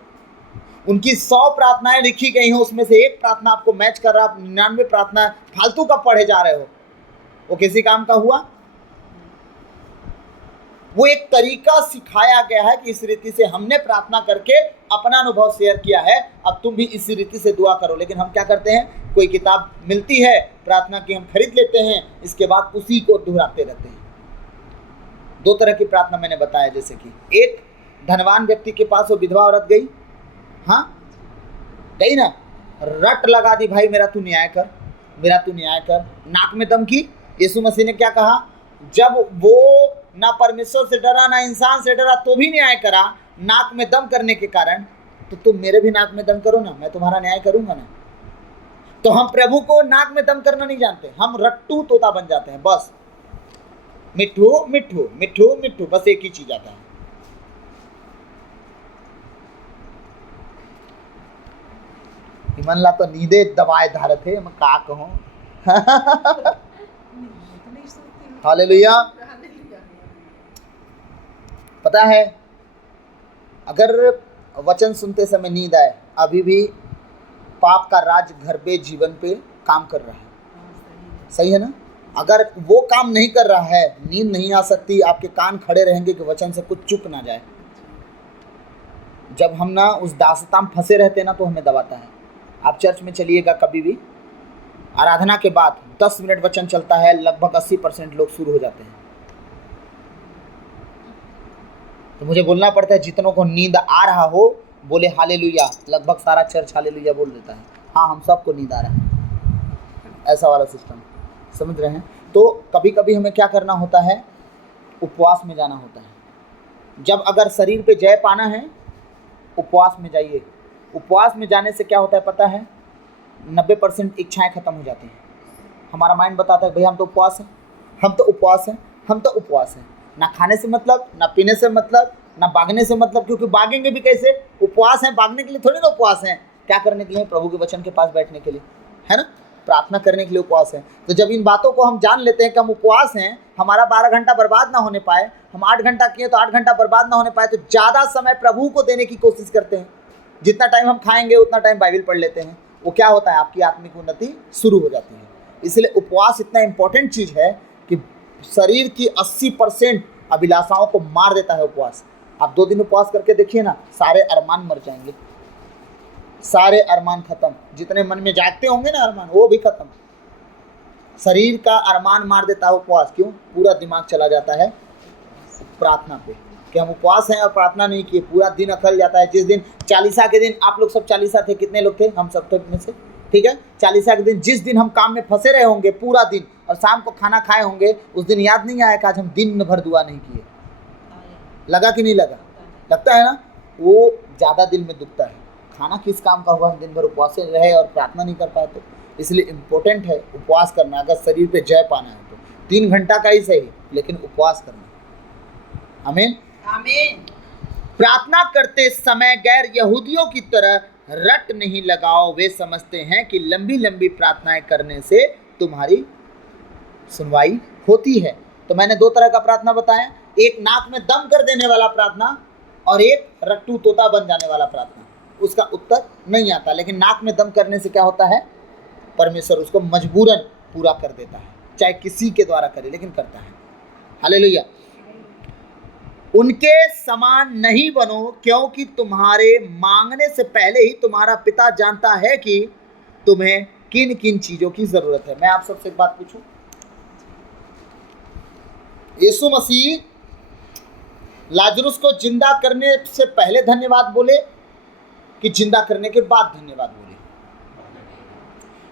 उनकी 100 प्रार्थनाएं लिखी गई हैं, उसमें से एक प्रार्थना आपको मैच कर रहा, 99 प्रार्थना फालतू का पढ़े जा रहे हो, वो किसी काम का हुआ? वो एक तरीका सिखाया गया है कि इस रीति से हमने प्रार्थना करके अपना अनुभव शेयर किया है, अब तुम भी इसी रीति से दुआ करो। लेकिन हम क्या करते हैं, कोई किताब मिलती है प्रार्थना की, हम खरीद लेते हैं, इसके बाद उसी को दोहराते रहते हैं। दो तरह की प्रार्थना मैंने बताया, जैसे कि एक धनवान व्यक्ति के पास वो विधवा औरत गई, हाँ गई ना, रट लगा दी, भाई मेरा तू न्याय कर, मेरा तू न्याय कर, नाक में दम की। यीशु मसीह ने क्या कहा? जब वो ना परमेश्वर से डरा ना इंसान से डरा तो भी न्याय करा, नाक में दम करने के कारण, तो तुम मेरे भी नाक में दम करो ना, मैं तुम्हारा न्याय करूंगा ना। तो हम प्रभु को नाक में दम करना नहीं जानते, हम रट्टू तोता बन जाते हैं, बस मिठू मिठू मिठू मिठू, बस एक ही चीज आता है। हिमनला तो नींदे दबाए धारे थे, मैं का कहूं। हालेलुया। पता है, अगर वचन सुनते समय नींद आए, अभी भी पाप का राज घर पे जीवन पे काम कर रहा है, सही है ना? अगर वो काम नहीं कर रहा है, नींद नहीं आ सकती, आपके कान खड़े रहेंगे कि वचन से कुछ चुक ना जाए। जब हम ना उस दासता में फंसे रहते हैं ना, तो हमें दबाता है। आप चर्च में चलिएगा कभी भी, आराधना के बाद 10 मिनट वचन चलता है, लगभग 80% लोग शुरू हो जाते हैं। तो मुझे बोलना पड़ता है, जितनों को नींद आ रहा हो बोले हालेलुया, लगभग सारा चर्च हालेलुया बोल देता है। हाँ, हम सबको नींद आ रहा है, ऐसा वाला सिस्टम, समझ रहे हैं? तो कभी कभी हमें क्या करना होता है, उपवास में जाना होता है। जब अगर शरीर पे जय पाना है, उपवास में जाइए। उपवास में जाने से क्या होता है पता है? 90% इच्छाएं खत्म हो जाती हैं। हमारा माइंड बताता है भाई हम तो उपवास हैं, हम तो उपवास हैं, हम तो उपवास हैं। ना खाने से मतलब, ना पीने से मतलब, ना भागने से मतलब, क्योंकि भागेंगे भी कैसे? उपवास हैं, भागने के लिए थोड़ी ना उपवास हैं। क्या करने के लिए? प्रभु के वचन के पास बैठने के लिए, है ना? प्रार्थना करने के लिए उपवास है। तो जब इन बातों को हम जान लेते हैं कि हम उपवास हैं, हमारा 12 घंटा बर्बाद ना होने पाए, हम 8 घंटा किए तो 8 घंटा बर्बाद ना होने पाए, तो ज़्यादा समय प्रभु को देने की कोशिश करते हैं। जितना टाइम हम खाएंगे उतना टाइम बाइबल पढ़ लेते हैं। वो क्या होता है, आपकी आत्मिक उन्नति शुरू हो जाती है। इसलिए उपवास इतना इंपॉर्टेंट चीज़ है कि शरीर की 80% अभिलाषाओं को मार देता है उपवास। आप 2 दिन उपवास करके देखिए ना, सारे अरमान मर जाएंगे, सारे अरमान खत्म। जितने मन में जागते होंगे ना अरमान, वो भी खत्म। शरीर का अरमान मार देता है उपवास। क्यों? पूरा दिमाग चला जाता है प्रार्थना पे, कि हम उपवास हैं और प्रार्थना नहीं किए, पूरा दिन अखल जाता है। जिस दिन चालीसा के दिन, आप लोग सब चालीसा थे, कितने लोग थे? हम सब में से, ठीक है। चालीसा के दिन जिस दिन हम काम में फंसे रहे होंगे पूरा दिन, और शाम को खाना खाए होंगे, उस दिन याद नहीं आया कि आज हम दिन भर दुआ नहीं किए। लगा कि नहीं लगा? लगता है ना? वो ज़्यादा दिल में दुखता है। खाना किस काम का हुआ, हम दिन भर उपवास रहे और प्रार्थना नहीं कर पाए। तो इसलिए इम्पोर्टेंट है उपवास करना। अगर शरीर पे जय पाना है तो 3 घंटा का ही सही, लेकिन उपवास करना। आमीन, आमीन। प्रार्थना करते समय गैर यहूदियों की तरह रट नहीं लगाओ। वे समझते हैं कि लंबी लंबी प्रार्थनाएं करने से तुम्हारी सुनवाई होती है। तो मैंने 2 तरह का प्रार्थना बताया, एक नाक में दम कर देने वाला प्रार्थना और एक रट्टू तोता बन जाने वाला प्रार्थना। उसका उत्तर नहीं आता, लेकिन नाक में दम करने से क्या होता है? परमेश्वर उसको मजबूरन पूरा कर देता है, चाहे किसी के द्वारा करे, लेकिन करता है। हालेलुया। उनके समान नहीं बनो, क्योंकि तुम्हारे मांगने से पहले ही तुम्हारा पिता जानता है कि तुम्हें किन किन चीजों की जरूरत है। मैं आप सबसे एक बात पूछूं, यीशु मसीह लाजरुस को जिंदा करने से पहले धन्यवाद बोले कि जिंदा करने के बाद धन्यवाद बोले?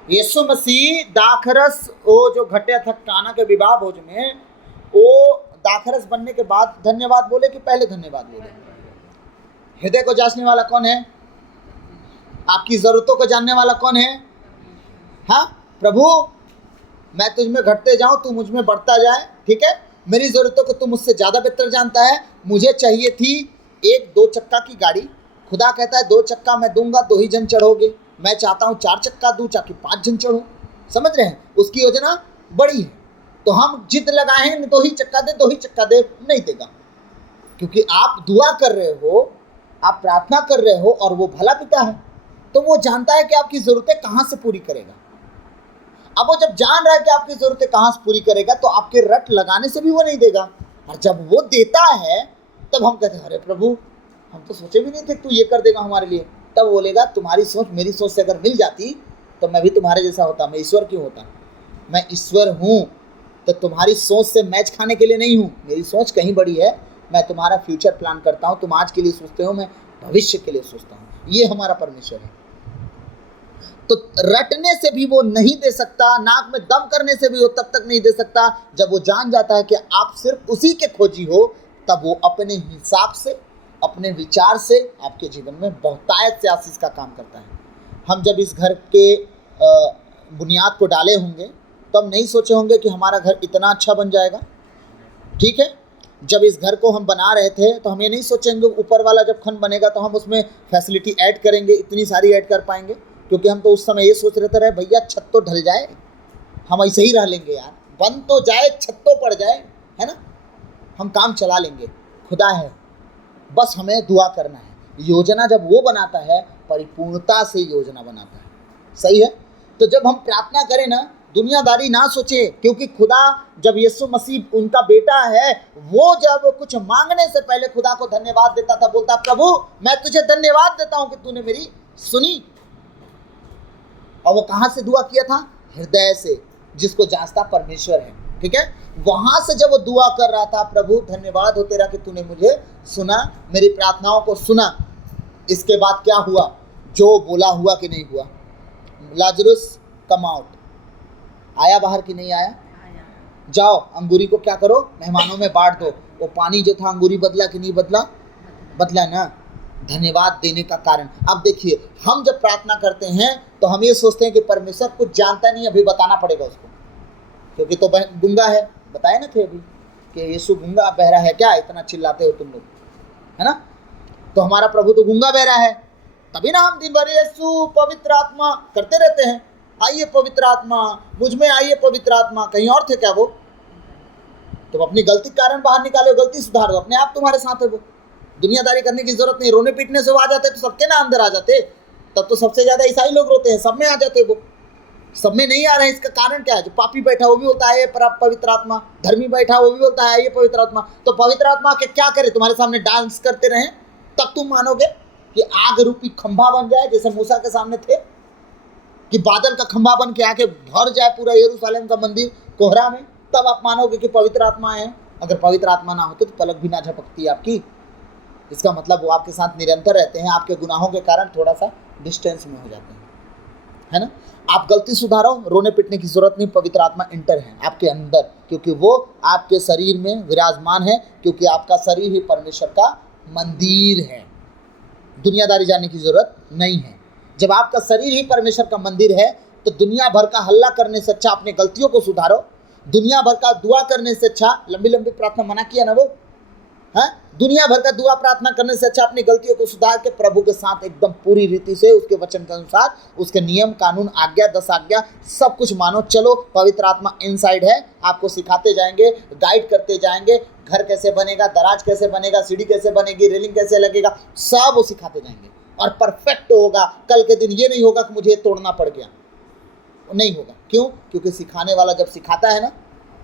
यीशु मसीह दाखरस, वो जो घटे था काना के विवाह भोज में, वो दाखरस बनने के बाद धन्यवाद बोले कि पहले धन्यवाद बोले? हृदय को जांचने वाला कौन है? आपकी जरूरतों को जानने वाला कौन है? हाँ, प्रभु मैं तुझ में घटते जाऊं, तू मुझ में बढ़ता जाए, ठीक है? मेरी जरूरतों को तू मुझसे ज्यादा बेहतर जानता है। मुझे चाहिए थी एक 2 चक्का की गाड़ी, खुदा कहता है 2 चक्का मैं दूंगा 2 ही जन चढ़ोगे। मैं चाहता हूँ 4 चक्का दूं ताकि 5 जन चढ़ो। समझ रहे हैं? उसकी योजना बड़ी है। तो हम जिद लगाए हैं 2 ही चक्का दे, 2 ही चक्का दे, नहीं देगा, क्योंकि आप दुआ कर रहे हो, आप प्रार्थना कर रहे हो और वो भला पिता है, तो वो जानता है कि आपकी जरूरतें कहाँ से पूरी करेगा। अब वो जब जान रहा है कि आपकी जरूरतें कहाँ से पूरी करेगा, तो आपके रट लगाने से भी वो नहीं देगा। और जब वो देता है तब हम कहते हैं अरे प्रभु, हम तो सोचे भी नहीं थे तू ये कर देगा हमारे लिए। तब बोलेगा तुम्हारी सोच मेरी सोच से अगर मिल जाती तो मैं भी तुम्हारे जैसा होता। मैं ईश्वर क्यों होता? मैं ईश्वर हूँ तो तुम्हारी सोच से मैच खाने के लिए नहीं हूँ। मेरी सोच कहीं बड़ी है। मैं तुम्हारा फ्यूचर प्लान करता हूँ। तुम आज के लिए सोचते हो, मैं भविष्य के लिए सोचता हूँ। ये हमारा परमेश्वर है। तो रटने से भी वो नहीं दे सकता, नाक में दम करने से भी वो तब तक नहीं दे सकता जब वो जान जाता है कि आप सिर्फ उसी के खोजी हो। तब वो अपने हिसाब से, अपने विचार से आपके जीवन में बहुतायत से आशीष का काम करता है। हम जब इस घर के बुनियाद को डाले होंगे तो हम नहीं सोचे होंगे कि हमारा घर इतना अच्छा बन जाएगा, ठीक है? जब इस घर को हम बना रहे थे तो हम ये नहीं सोचेंगे ऊपर वाला जब खंड बनेगा तो हम उसमें फैसिलिटी ऐड करेंगे, इतनी सारी ऐड कर पाएंगे, क्योंकि हम तो उस समय ये सोच रहे थे भैया छत तो ढल जाए, हम ऐसे ही रह लेंगे यार, बन तो जाए, छत तो पड़ जाए, है ना, हम काम चला लेंगे। खुदा है, बस हमें दुआ करना है। योजना जब वो बनाता है, परिपूर्णता से योजना बनाता है। सही है? तो जब हम प्रार्थना करें ना, दुनियादारी ना सोचे, क्योंकि खुदा जब यीशु मसीह उनका बेटा है, वो जब कुछ मांगने से पहले खुदा को धन्यवाद देता था, बोलता प्रभु मैं तुझे धन्यवाद देता हूं कि तूने मेरी सुनी। और वो कहां से दुआ किया था? हृदय से, जिसको जांचता परमेश्वर है, ठीक है? वहां से जब वो दुआ कर रहा था, प्रभु धन्यवाद हो तेरा कि तूने मुझे सुना, मेरी प्रार्थनाओं को सुना। इसके बाद क्या हुआ? जो बोला हुआ कि नहीं हुआ? लाजरुस कम आउट, आया बाहर कि नहीं आया? जाओ अंगूरी को क्या करो, मेहमानों में बांट दो। वो पानी जो था अंगूरी बदला कि नहीं बदला? बदला ना, धन्यवाद देने का कारण। अब देखिए, हम जब प्रार्थना करते हैं तो हम ये सोचते हैं कि परमेश्वर कुछ जानता नहीं, अभी बताना पड़ेगा उसको, क्योंकि तो गूंगा है। बताए ना थे अभी कि यीशु गूंगा बहरा है, क्या इतना चिल्लाते हो तुम लोग, है ना? तो हमारा प्रभु तो गूंगा बहरा है, तभी ना हम दिन भर यीशु पवित्र आत्मा करते रहते हैं। आइए पवित्र आत्मा, मुझ में आइए पवित्र आत्मा। कहीं और थे क्या वो? तो अपनी गलती कारण बाहर निकालो, गलती सुधारो, अपने आप तुम्हारे साथ है वो। दुनियादारी करने की जरूरत नहीं। रोने पीटने से वो आ जाते तो सबके ना अंदर आ जाते। तब तो सबसे ज्यादा ईसाई लोग रोते हैं, सब में आ जाते वो। सब में नहीं आ रहे हैं, इसका कारण क्या है? जो पापी बैठा वो भी बोलता है पवित्र आत्मा, धर्मी बैठा वो भी बोलता है ये पवित्र आत्मा। तो पवित्र आत्मा के क्या करे? तुम्हारे सामने डांस करते रहे, तब तुम मानोगे कि आग रूपी खंभा बन जाए जैसे मूसा के सामने थे, कि बादल का खंभा बन के आके भर जाए पूरा यरूशलेम का मंदिर कोहरा में, तब आप मानोगे कि पवित्र आत्मा है। अगर पवित्र आत्मा ना होते तो पलक भी ना झपकती आपकी। इसका मतलब वो आपके साथ निरंतर रहते हैं, आपके गुनाहों के कारण थोड़ा सा डिस्टेंस में हो जाते हैं, है ना? आप गलती सुधारो, रोने पिटने की जरूरत नहीं। पवित्र आत्मा इंटर है आपके अंदर, क्योंकि वो आपके शरीर में विराजमान है, क्योंकि आपका शरीर ही परमेश्वर का मंदिर है। दुनियादारी जानने की जरूरत नहीं है। जब आपका शरीर ही परमेश्वर का मंदिर है तो दुनिया भर का हल्ला करने से अच्छा अपनी गलतियों को सुधारो। दुनिया भर का दुआ करने से अच्छा, लंबी लंबी प्रार्थना मना किया ना वो, है? दुनिया भर का दुआ प्रार्थना करने से अच्छा अपनी गलतियों को सुधार के प्रभु के साथ एकदम पूरी रीति से उसके वचन के अनुसार, उसके नियम कानून आज्ञा 10 आज्ञा सब कुछ मानो चलो। पवित्र आत्मा इनसाइड है, आपको सिखाते जाएंगे, गाइड करते जाएंगे। घर कैसे बनेगा, दराज कैसे बनेगा, सीढ़ी कैसे बनेगी, रेलिंग कैसे लगेगा, सब वो सिखाते जाएंगे और परफेक्ट होगा। कल के दिन ये नहीं होगा कि मुझे ये तोड़ना पड़ गया, नहीं होगा। क्यों? क्योंकि सिखाने वाला जब सिखाता है ना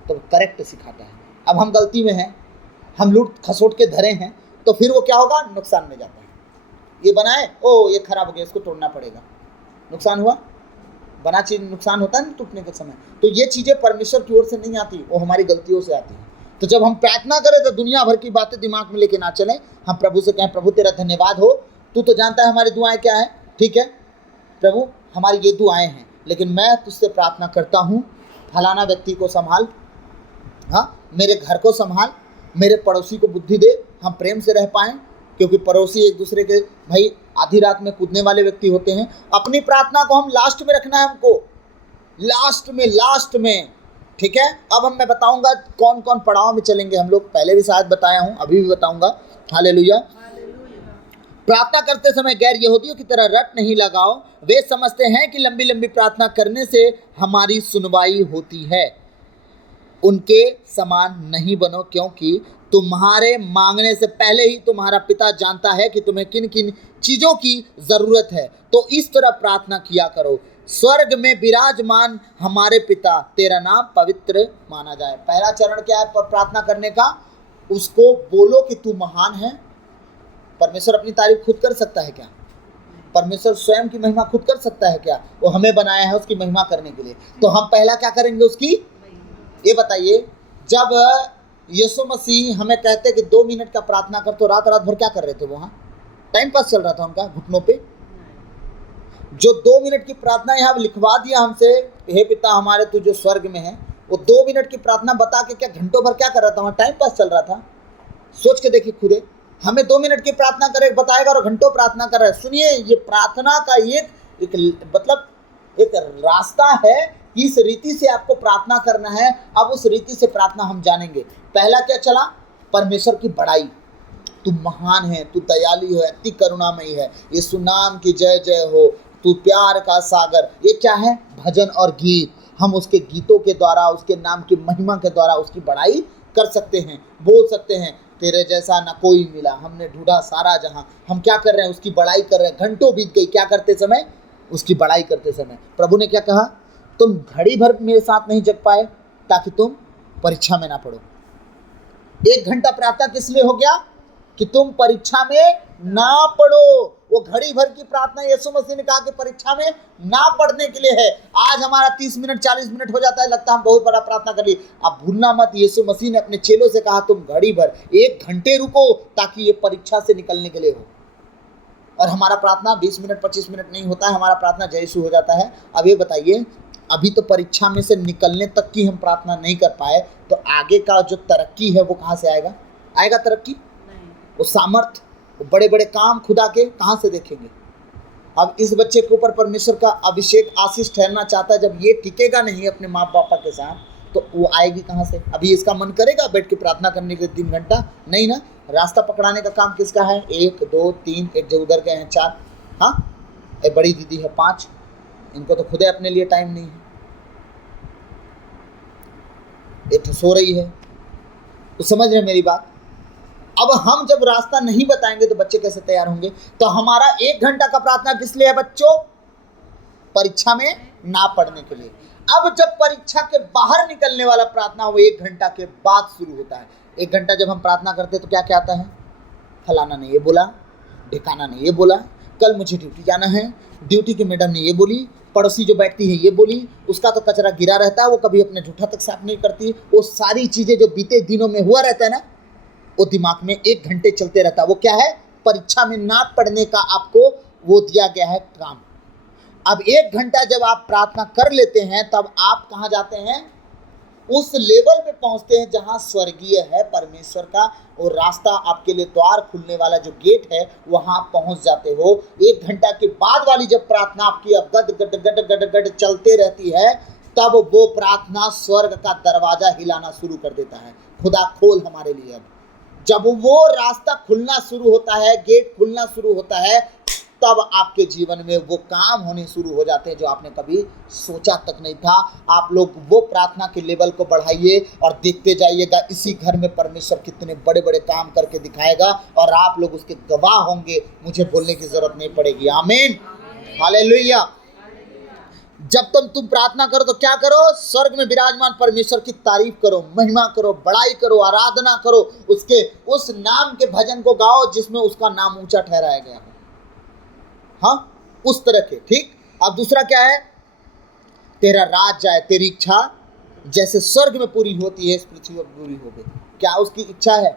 तो करेक्ट सिखाता है। अब हम गलती में हैं, हम लूट खसोट के धरे हैं, तो फिर वो क्या होगा? नुकसान में जाता है। ये बनाए, ओ ये खराब हो गया, इसको तोड़ना पड़ेगा, नुकसान हुआ। बना चीज नुकसान होता है ना टूटने के समय। तो ये चीज़ें परमेश्वर की ओर से नहीं आती, वो हमारी गलतियों से आती है। तो जब हम प्रार्थना करें तो दुनिया भर की बातें दिमाग में लेके ना चलें। हम प्रभु से कहें प्रभु तेरा धन्यवाद हो, तू तो जानता है हमारी दुआएं क्या है, ठीक है प्रभु, हमारी ये दुआएं हैं, लेकिन मैं तुझसे प्रार्थना करता हूँ, फलाना व्यक्ति को संभाल, हाँ, मेरे घर को संभाल, मेरे पड़ोसी को बुद्धि दे, हम प्रेम से रह पाएँ, क्योंकि पड़ोसी एक दूसरे के भाई आधी रात में कूदने वाले व्यक्ति होते हैं। अपनी प्रार्थना को हम लास्ट में रखना है, हमको लास्ट में, ठीक है। अब मैं बताऊंगा कौन कौन पड़ाव में चलेंगे हम लोग, पहले भी शायद बताया हूँ, अभी भी बताऊंगा। हालेलुया। प्रार्थना करते समय गैर यहूदियों की तरह रट नहीं लगाओ, वे समझते हैं कि लंबी लंबी प्रार्थना करने से हमारी सुनवाई होती है। उनके समान नहीं बनो, क्योंकि तुम्हारे मांगने से पहले ही तुम्हारा पिता जानता है कि तुम्हें किन किन चीजों की जरूरत है। तो इस तरह प्रार्थना किया करो, स्वर्ग में विराजमान हमारे पिता, तेरा नाम पवित्र माना जाए। पहला चरण क्या है प्रार्थना करने का? उसको बोलो कि तू महान है। परमेश्वर अपनी तारीफ खुद कर सकता है क्या? परमेश्वर स्वयं की महिमा खुद कर सकता है क्या? वो हमें बनाया है उसकी महिमा करने के लिए। तो हम पहला क्या करेंगे उसकी? ये बताइए, जब यीशु मसीह हमें कहते कि 2 मिनट का प्रार्थना कर, तो रात भर क्या कर रहे थे? वहाँ टाइम पास चल रहा था उनका घुटनों पे। जो 2 मिनट की प्रार्थना यहाँ लिखवा दिया हमसे, हे पिता हमारे तू जो स्वर्ग में है, वो 2 मिनट की प्रार्थना बता के क्या घंटों भर क्या कर रहा था? वहाँ टाइम पास चल रहा था। सोच के देखिए खुदे, हमें 2 मिनट की प्रार्थना करे बताएगा और घंटों प्रार्थना कर रहा है। सुनिए, ये प्रार्थना का एक मतलब एक रास्ता है, इस रीति से आपको प्रार्थना करना है। अब उस रीति से प्रार्थना हम जानेंगे। पहला क्या चला? परमेश्वर की बड़ाई, तू महान है, तू दयालु है, अति करुणामयी है, यीशु नाम की जय जय हो, तू प्यार का सागर। ये क्या है? भजन और गीत। हम उसके गीतों के द्वारा, उसके नाम की महिमा के द्वारा उसकी बड़ाई कर सकते हैं, बोल सकते हैं, तेरे जैसा न कोई मिला, हमने ढूंढा सारा जहां। हम क्या कर रहे हैं? उसकी बड़ाई कर रहे हैं। घंटों बीत गई क्या करते समय? उसकी बड़ाई करते समय। प्रभु ने क्या कहा? तुम घड़ी भर मेरे साथ नहीं जग पाए ताकि तुम परीक्षा में ना पड़ो। 1 घंटा प्रार्थना किस लिए हो गया? कि तुम परीक्षा में ना पड़ो। वो घड़ी भर की प्रार्थना यीशु मसीह ने कहा कि परीक्षा में ना पढ़ने के लिए है। आज हमारा 30 मिनट 40 मिनट हो जाता है, लगता है हम बहुत बड़ा प्रार्थना कर लिए। अब भूलना मत, यीशु मसीह ने अपने चेलों से कहा तुम घड़ी भर 1 घंटे रुको ताकि ये परीक्षा से निकलने के लिए हो। और हमारा प्रार्थना 20 मिनट 25 मिनट नहीं होता है, हमारा प्रार्थना जयसु हो जाता है। अब ये बताइए, अभी तो परीक्षा में से निकलने तक की हम प्रार्थना नहीं कर पाए, तो आगे का जो तरक्की है वो कहाँ से आएगा? आएगा तरक्की? वो सामर्थ, वो बड़े बड़े काम खुदा के कहाँ से देखेंगे? अब इस बच्चे के ऊपर परमेश्वर का अभिषेक आशीष ठहरना चाहता है। जब ये टिकेगा नहीं अपने माँ पापा के साथ, तो वो आएगी कहाँ से? अभी इसका मन करेगा बैठ के प्रार्थना करने के लिए 3 घंटा? नहीं ना। रास्ता पकड़ाने का काम किसका है? 1 2 3, एक जो उधर गए हैं 4, हाँ, एक बड़ी दीदी है 5, इनको तो खुदे अपने लिए टाइम नहीं है। एक तो सो रही है। तो समझ रहे मेरी बात? अब हम जब रास्ता नहीं बताएंगे तो बच्चे कैसे तैयार होंगे? तो हमारा 1 घंटा का प्रार्थना किस लिए है बच्चों? परीक्षा में ना पढ़ने के लिए। अब जब परीक्षा के बाहर निकलने वाला प्रार्थना वो 1 घंटा के बाद शुरू होता है। 1 घंटा जब हम प्रार्थना करते हैं तो क्या क्या आता है? फलाना ने ये बोला, ढिकाना ने ये बोला, कल मुझे ड्यूटी जाना है, ड्यूटी की मैडम ने ये बोली, पड़ोसी जो बैठती है ये बोली, उसका तो कचरा गिरा रहता है, वो कभी अपने जूठा तक साफ नहीं करती। वो सारी चीज़ें जो बीते दिनों में हुआ रहता है ना, वो दिमाग में 1 घंटे चलते रहता है। वो क्या है? परीक्षा में ना पढ़ने का आपको वो दिया गया है काम। अब 1 घंटा जब आप प्रार्थना कर लेते हैं, तब आप कहाँ जाते हैं? उस लेवल पे पहुंचते हैं जहां स्वर्गीय है परमेश्वर का और रास्ता आपके लिए, द्वार खुलने वाला जो गेट है, वहां पहुंच जाते हो। 1 घंटा के बाद वाली जब प्रार्थना आपकी अब गड गड गड गड गड चलते रहती है, तब वो प्रार्थना स्वर्ग का दरवाजा हिलाना शुरू कर देता है। खुदा खोल हमारे लिए। अब जब वो रास्ता खुलना शुरू होता है, गेट खुलना शुरू होता है, तब आपके जीवन में वो काम होने शुरू हो जाते हैं जो आपने कभी सोचा तक नहीं था। आप लोग वो प्रार्थना के लेवल को बढ़ाइए और देखते जाइएगा इसी घर में परमेश्वर कितने बड़े बड़े काम करके दिखाएगा और आप लोग उसके गवाह होंगे। मुझे बोलने की जरूरत नहीं पड़ेगी। आमीन, हालेलुया। जब तुम प्रार्थना करो तो क्या करो? स्वर्ग में विराजमान परमेश्वर की तारीफ करो, महिमा करो, बड़ाई करो, आराधना करो, उसके उस नाम के भजन को गाओ जिसमें उसका नाम ऊंचा ठहराया गया। हाँ, उस तरह के। ठीक। अब दूसरा क्या है? तेरा राज जाए, तेरी इच्छा जैसे स्वर्ग में पूरी होती है इस पृथ्वी पर पूरी हो गई। क्या उसकी इच्छा है?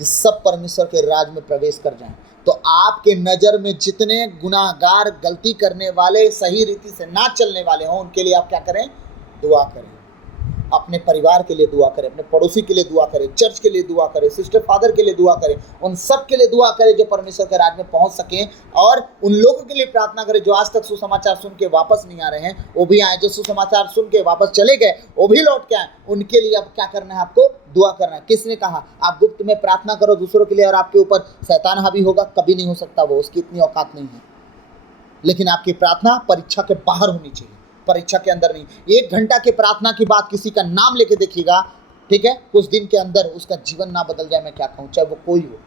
कि सब परमेश्वर के राज में प्रवेश कर जाएं। तो आपके नज़र में जितने गुनाहगार, गलती करने वाले, सही रीति से ना चलने वाले हों, उनके लिए आप क्या करें? दुआ करें। अपने परिवार के लिए दुआ करें, अपने पड़ोसी के लिए दुआ करें, चर्च के लिए दुआ करें, सिस्टर फादर के लिए दुआ करें, उन सब के लिए दुआ करें जो परमेश्वर के राज्य में पहुंच सकें। और उन लोगों के लिए प्रार्थना करें जो आज तक सुसमाचार सुन के वापस नहीं आ रहे हैं, वो भी आए। जो सुसमाचार सुन के वापस चले गए, वो भी लौट के आए। उनके लिए अब क्या करना है? आपको दुआ करना है। किसने कहा? आप गुप्त में प्रार्थना करो दूसरों के लिए और आपके ऊपर शैतान हावी होगा? कभी नहीं हो सकता, वो उसकी इतनी औकात नहीं है। लेकिन आपकी प्रार्थना परीक्षा के बाहर होनी चाहिए, परीक्षा के अंदर नहीं। 1 घंटा की प्रार्थना की बात किसी का नाम लेके देखिएगा, ठीक है, कुछ दिन के अंदर उसका जीवन ना बदल जाए। मैं क्या कहूँ, चाहे वो कोई हो।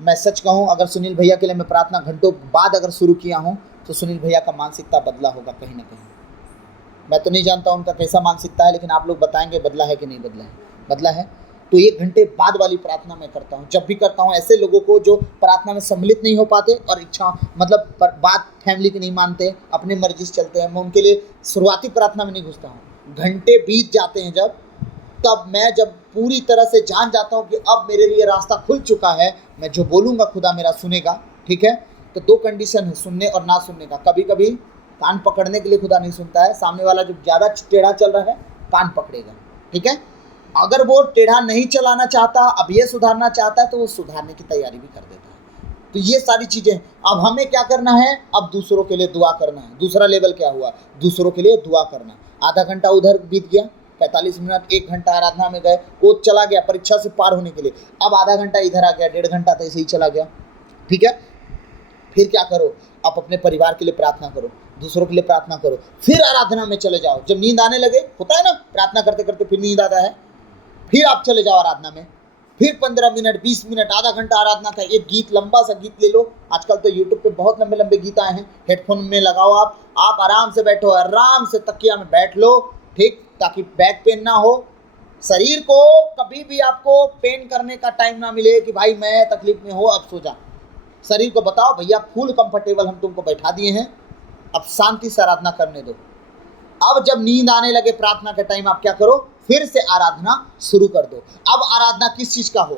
मैं सच कहूँ, अगर सुनील भैया के लिए मैं प्रार्थना घंटों बाद अगर शुरू किया हूँ तो सुनील भैया का मानसिकता बदला होगा कहीं ना कहीं। मैं तो नहीं जानता उनका कैसा मानसिकता है, लेकिन आप लोग बताएंगे बदला है कि नहीं बदला है। बदला है तो 1 घंटे बाद वाली प्रार्थना मैं करता हूँ। जब भी करता हूँ ऐसे लोगों को जो प्रार्थना में सम्मिलित नहीं हो पाते और इच्छा मतलब बात फैमिली की नहीं मानते, अपनी मर्जी से चलते हैं, मैं उनके लिए शुरुआती प्रार्थना में नहीं घुसता हूँ। घंटे बीत जाते हैं तब मैं जब पूरी तरह से जान जाता हूँ कि अब मेरे लिए रास्ता खुल चुका है, मैं जो बोलूँगा खुदा मेरा सुनेगा, ठीक है। तो 2 कंडीशन है, सुनने और ना सुनने का। कभी कभी कान पकड़ने के लिए खुदा नहीं सुनता है, सामने वाला जो ज़्यादा टेढ़ा चल रहा है कान पकड़ेगा, ठीक है। अगर वो टेढ़ा नहीं चलाना चाहता, अब ये सुधारना चाहता है, तो वो सुधारने की तैयारी भी कर देता है। तो ये सारी चीज़ें। अब हमें क्या करना है? अब दूसरों के लिए दुआ करना है। दूसरा लेवल क्या हुआ? दूसरों के लिए दुआ करना। आधा घंटा उधर बीत गया, 45 मिनट, 1 घंटा आराधना में गए, वो चला गया परीक्षा से पार होने के लिए। अब आधा घंटा इधर आ गया, 1.5 घंटा तो ऐसे ही चला गया, ठीक है। फिर क्या करो? आप अपने परिवार के लिए प्रार्थना करो, दूसरों के लिए प्रार्थना करो, फिर आराधना में चले जाओ। जब नींद आने लगे, होता है ना, प्रार्थना करते करते फिर नींद आता है, फिर आप चले जाओ आराधना में। फिर 15 मिनट, 20 मिनट, आधा घंटा आराधना का एक गीत, लंबा सा गीत ले लो। आजकल तो यूट्यूब पे बहुत लंबे लंबे गीत आए हैं, हेडफोन में लगाओ, आप आराम से बैठो, आराम से तकिया में बैठ लो, ठीक, ताकि बैक पेन ना हो। शरीर को कभी भी आपको पेन करने का टाइम ना मिले कि भाई मैं तकलीफ में हो, अब सो जा। शरीर को बताओ भैया फुल कंफर्टेबल हम तुमको बैठा दिए हैं, अब शांति से आराधना करने दो। अब जब नींद आने लगे प्रार्थना के टाइम, आप क्या करो? फिर से आराधना शुरू कर दो। अब आराधना किस चीज़ का हो?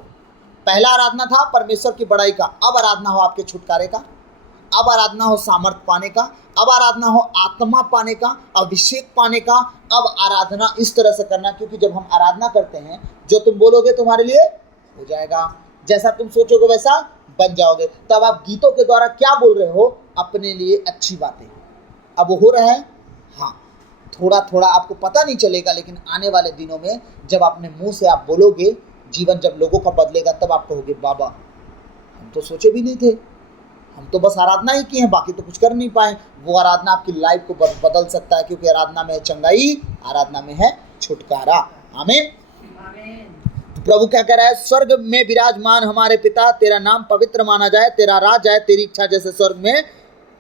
पहला आराधना था परमेश्वर की बड़ाई का, अब आराधना हो आपके छुटकारे का, अब आराधना हो सामर्थ पाने का, अब आराधना हो आत्मा पाने का, अभिषेक पाने का। अब आराधना इस तरह से करना, क्योंकि जब हम आराधना करते हैं, जो तुम बोलोगे तुम्हारे लिए हो जाएगा, जैसा तुम सोचोगे वैसा बन जाओगे। तब आप गीतों के द्वारा क्या बोल रहे हो? अपने लिए अच्छी बातें। अब वो हो रहा है, हाँ, थोड़ा थोड़ा आपको पता नहीं चलेगा, लेकिन आने वाले दिनों में जब अपने मुंह से आप बोलोगे, जीवन जब लोगों का बदलेगा, तब आप कहोगे बाबा हम तो सोचे भी नहीं थे, हम तो बस आराधना ही की है, बाकी तो कुछ कर नहीं पाए। वो आराधना आपकी लाइफ को बदल सकता है, क्योंकि आराधना में है चंगाई, आराधना में है छुटकारा। आमीन। तो प्रभु क्या कह रहा है? स्वर्ग में विराजमान हमारे पिता, तेरा नाम पवित्र माना जाए, तेरा राज आए, तेरी इच्छा जैसे स्वर्ग में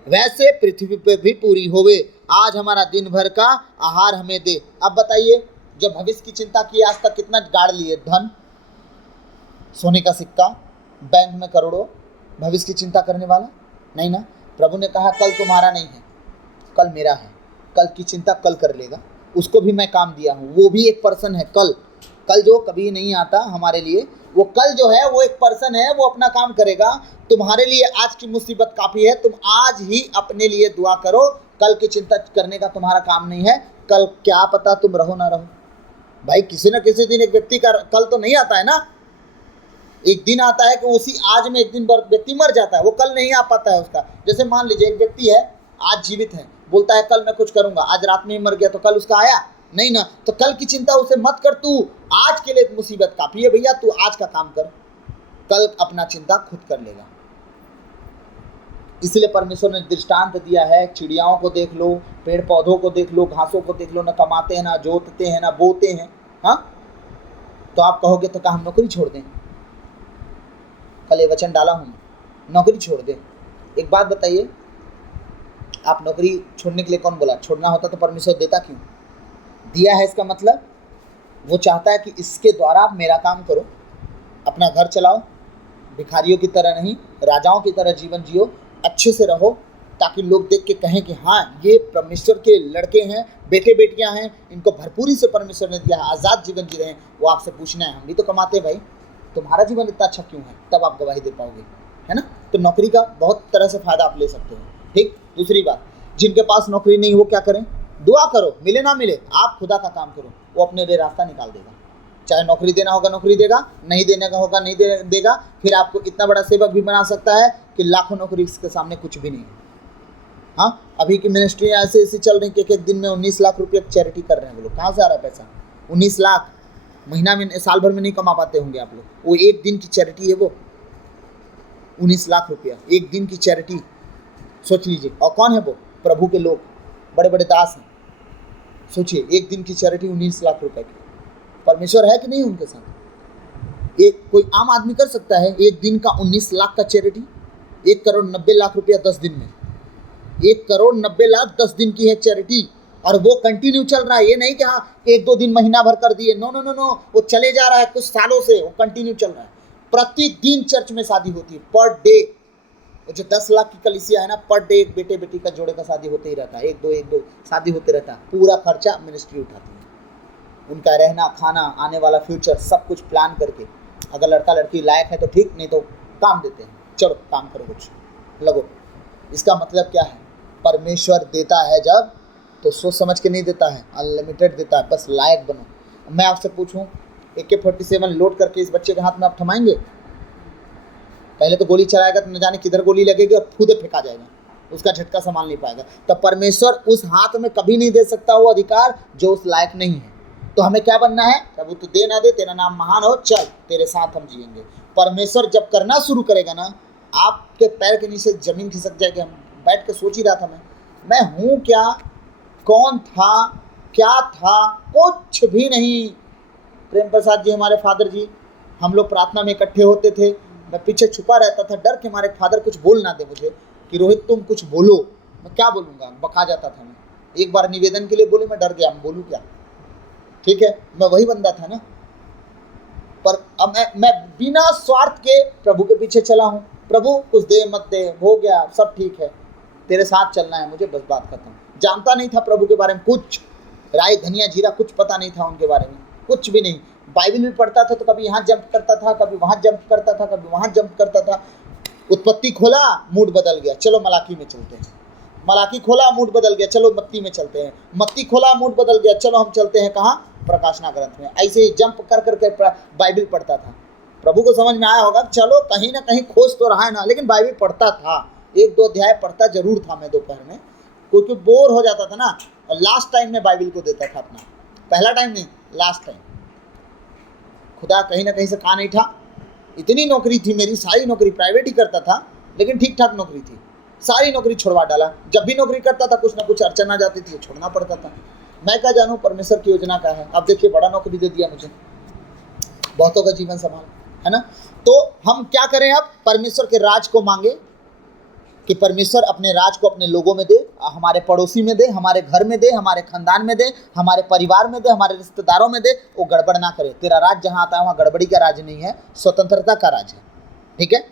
वैसे पृथ्वी पे भी पूरी होवे। आज हमारा दिन भर का आहार हमें दे। अब बताइए, जो भविष्य की चिंता की आज तक कितना गाड़ लिए? धन, सोने का सिक्का, बैंक में करोड़ों, भविष्य की चिंता करने वाला नहीं ना। प्रभु ने कहा कल तुम्हारा नहीं है, कल मेरा है। कल की चिंता कल कर लेगा, उसको भी मैं काम दिया हूँ। वो भी एक पर्सन है, कल जो कभी नहीं आता हमारे लिए, वो कल जो है वो एक पर्सन है, वो अपना काम करेगा। तुम्हारे लिए आज की मुसीबत काफ़ी है, तुम आज ही अपने लिए दुआ करो। कल की चिंता करने का तुम्हारा काम नहीं है। कल क्या पता तुम रहो ना रहो। भाई किसी न किसी दिन एक व्यक्ति का कल तो नहीं आता है ना। एक दिन आता है कि उसी आज में एक दिन व्यक्ति मर जाता है, वो कल नहीं आ पाता है उसका। जैसे मान लीजिए एक व्यक्ति है, आज जीवित है, बोलता है कल मैं कुछ करूँगा, आज रात में ही मर गया, तो कल उसका आया नहीं ना। तो कल की चिंता उसे मत कर, तू आज के लिए मुसीबत काफ़ी है भैया, तू आज का काम कर, कल अपना चिंता खुद कर लेगा। इसलिए परमेश्वर ने दृष्टांत दिया है, चिड़ियाओं को देख लो, पेड़ पौधों को देख लो, घासों को देख लो, ना कमाते हैं, ना जोतते हैं, ना बोते हैं। हाँ, तो आप कहोगे तो क्या हम नौकरी छोड़ दें? कल ये वचन डाला हूँ, नौकरी छोड़ दें। एक बात बताइए, आप नौकरी छोड़ने के लिए कौन बोला? छोड़ना होता तो परमेश्वर देता क्यों? दिया है, इसका मतलब वो चाहता है कि इसके द्वारा आप मेरा काम करो, अपना घर चलाओ, भिखारियों की तरह नहीं, राजाओं की तरह जीवन जियो, अच्छे से रहो, ताकि लोग देख के कहें कि हाँ ये परमेश्वर के लड़के हैं, बेटे बेटियां हैं, इनको भरपूरी से परमेश्वर ने दिया है, आज़ाद जीवन जी रहे हैं। वो आपसे पूछना है, हम भी तो कमाते हैं भाई, तुम्हारा जीवन इतना अच्छा क्यों है? तब आप गवाही दे पाओगे। है ना। तो नौकरी का बहुत तरह से फ़ायदा आप ले सकते हो। ठीक, दूसरी बात, जिनके पास नौकरी नहीं वो क्या करें, दुआ करो, मिले ना मिले आप खुदा का काम करो, वो अपने लिए रास्ता निकाल देगा। चाहे नौकरी देना होगा नौकरी देगा, नहीं देने का होगा नहीं देगा। फिर आपको इतना बड़ा सेवक भी बना सकता है कि लाखों नौकरी के सामने कुछ भी नहीं है। हाँ, अभी की मिनिस्ट्री ऐसे ऐसी चल रही कि एक दिन में 19 लाख रुपये चैरिटी कर रहे हैं वो लोग। कहाँ से आ रहा है पैसा? 19 लाख महीना में, साल भर में नहीं कमा पाते होंगे आप लोग। वो एक दिन की चैरिटी है, वो 19 लाख रुपया एक दिन की चैरिटी, सोच लीजिए। और कौन है वो? प्रभु के लोग, बड़े बड़े दास हैं। सोचिए, एक दिन की चैरिटी 19 लाख रुपए की। परमेश्वर है कि नहीं उनके साथ? एक कोई आम आदमी कर सकता है एक दिन का 19 लाख का चैरिटी? 1 करोड़ 90 लाख रुपया 10 दिन में, 1 करोड़ 90 लाख 10 दिन की है चैरिटी। और वो कंटिन्यू चल रहा है। ये नहीं कि हाँ 1-2 दिन महीना भर कर दिए, नो नो नो नो, वो चले जा रहा है कुछ सालों से, वो कंटिन्यू चल रहा है। प्रतिदिन चर्च में शादी होती है, पर डे। वो जो 10 लाख की कलीसिया है ना, पर डे एक बेटे बेटी का जोड़े का शादी होते ही रहता है, एक दो शादी होते रहता है। पूरा खर्चा मिनिस्ट्री उठाती है, उनका रहना खाना आने वाला फ्यूचर सब कुछ प्लान करके। अगर लड़का लड़की लायक है तो ठीक, नहीं तो काम देते हैं, चलो काम करो, कुछ लगो। इसका मतलब क्या है? परमेश्वर देता है जब तो सोच समझ के नहीं देता है, अनलिमिटेड देता है, बस लायक बनो। मैं आपसे पूछूं, AK-47 लोड करके इस बच्चे के हाथ में आप थमाएंगे? पहले तो गोली चलाएगा तो न जाने किधर गोली लगेगी और खुद फेंका जाएगा, उसका झटका संभाल नहीं पाएगा। तब परमेश्वर उस हाथ में कभी नहीं दे सकता वो अधिकार जो उस लायक नहीं है। तो हमें क्या बनना है? प्रभु तू दे ना दे, तेरा नाम महान हो, चल तेरे साथ हम जिएंगे। परमेश्वर जब करना शुरू करेगा ना, आपके पैर के नीचे जमीन खिसक जाएगी। हम बैठ के सोच ही रहा था, मैं हूँ क्या, कौन था, क्या था, कुछ भी नहीं। प्रेम प्रसाद जी हमारे फादर जी, हम लोग प्रार्थना में इकट्ठे होते थे, मैं पीछे छुपा रहता था, डर के हमारे फादर कुछ बोल ना दे मुझे कि रोहित तुम कुछ बोलो। मैं क्या बोलूँगा, बका जाता था मैं। एक बार निवेदन के लिए बोले, मैं डर गया, मैं बोलूँ क्या? ठीक है, मैं वही बंदा था ना। पर अब मैं बिना स्वार्थ के प्रभु के पीछे चला हूँ। प्रभु कुछ दे मत दे, हो गया सब ठीक है, तेरे साथ चलना है मुझे, बस बात खत्म। जानता नहीं था प्रभु के बारे में कुछ, राई धनिया जीरा कुछ पता नहीं था उनके बारे में, कुछ भी नहीं। बाइबल भी पढ़ता था तो कभी यहाँ जंप करता था, कभी वहाँ जंप करता था, कभी वहाँ जंप करता था। उत्पत्ति खोला, मूड बदल गया, चलो मलाकी में चलते हैं। मलाकी खोला, मूड बदल गया, चलो मत्ती में चलते हैं। मत्ती खोला, मूड बदल गया, चलो हम चलते हैं कहाँ? प्रकाशना ग्रंथ में। ऐसे ही जंप कर करके बाइबल पढ़ता था। प्रभु को समझ में आया होगा, चलो कहीं ना कहीं खोज तो रहा है ना, लेकिन बाइबल पढ़ता था। 1-2 अध्याय पढ़ता जरूर था मैं दोपहर में, क्योंकि बोर हो जाता था ना। और लास्ट टाइम में बाइबल को देता था अपना, पहला टाइम नहीं, लास्ट टाइम। खुदा कहीं ना कहीं से कहा नहीं था। इतनी नौकरी थी मेरी, सारी नौकरी प्राइवेट ही करता था, लेकिन ठीक ठाक नौकरी थी, सारी नौकरी छुड़वा डाला। जब भी नौकरी करता था कुछ ना कुछ अड़चन आ जाती थी, छोड़ना पड़ता था। मैं क्या जानूँ परमेश्वर की योजना क्या है। अब देखिए, बड़ा नौकरी दे दिया मुझे, बहुतों का जीवन संभाल, है ना। तो हम क्या करें अब? परमेश्वर के राज को मांगे कि परमेश्वर अपने राज को अपने लोगों में दे, हमारे पड़ोसी में दे, हमारे घर में दे, हमारे खानदान में दे, हमारे परिवार में दे, हमारे रिश्तेदारों में दे। वो गड़बड़ ना करे। तेरा राज जहाँ आता है वहाँ गड़बड़ी का राज नहीं है, स्वतंत्रता का राज है। ठीक है,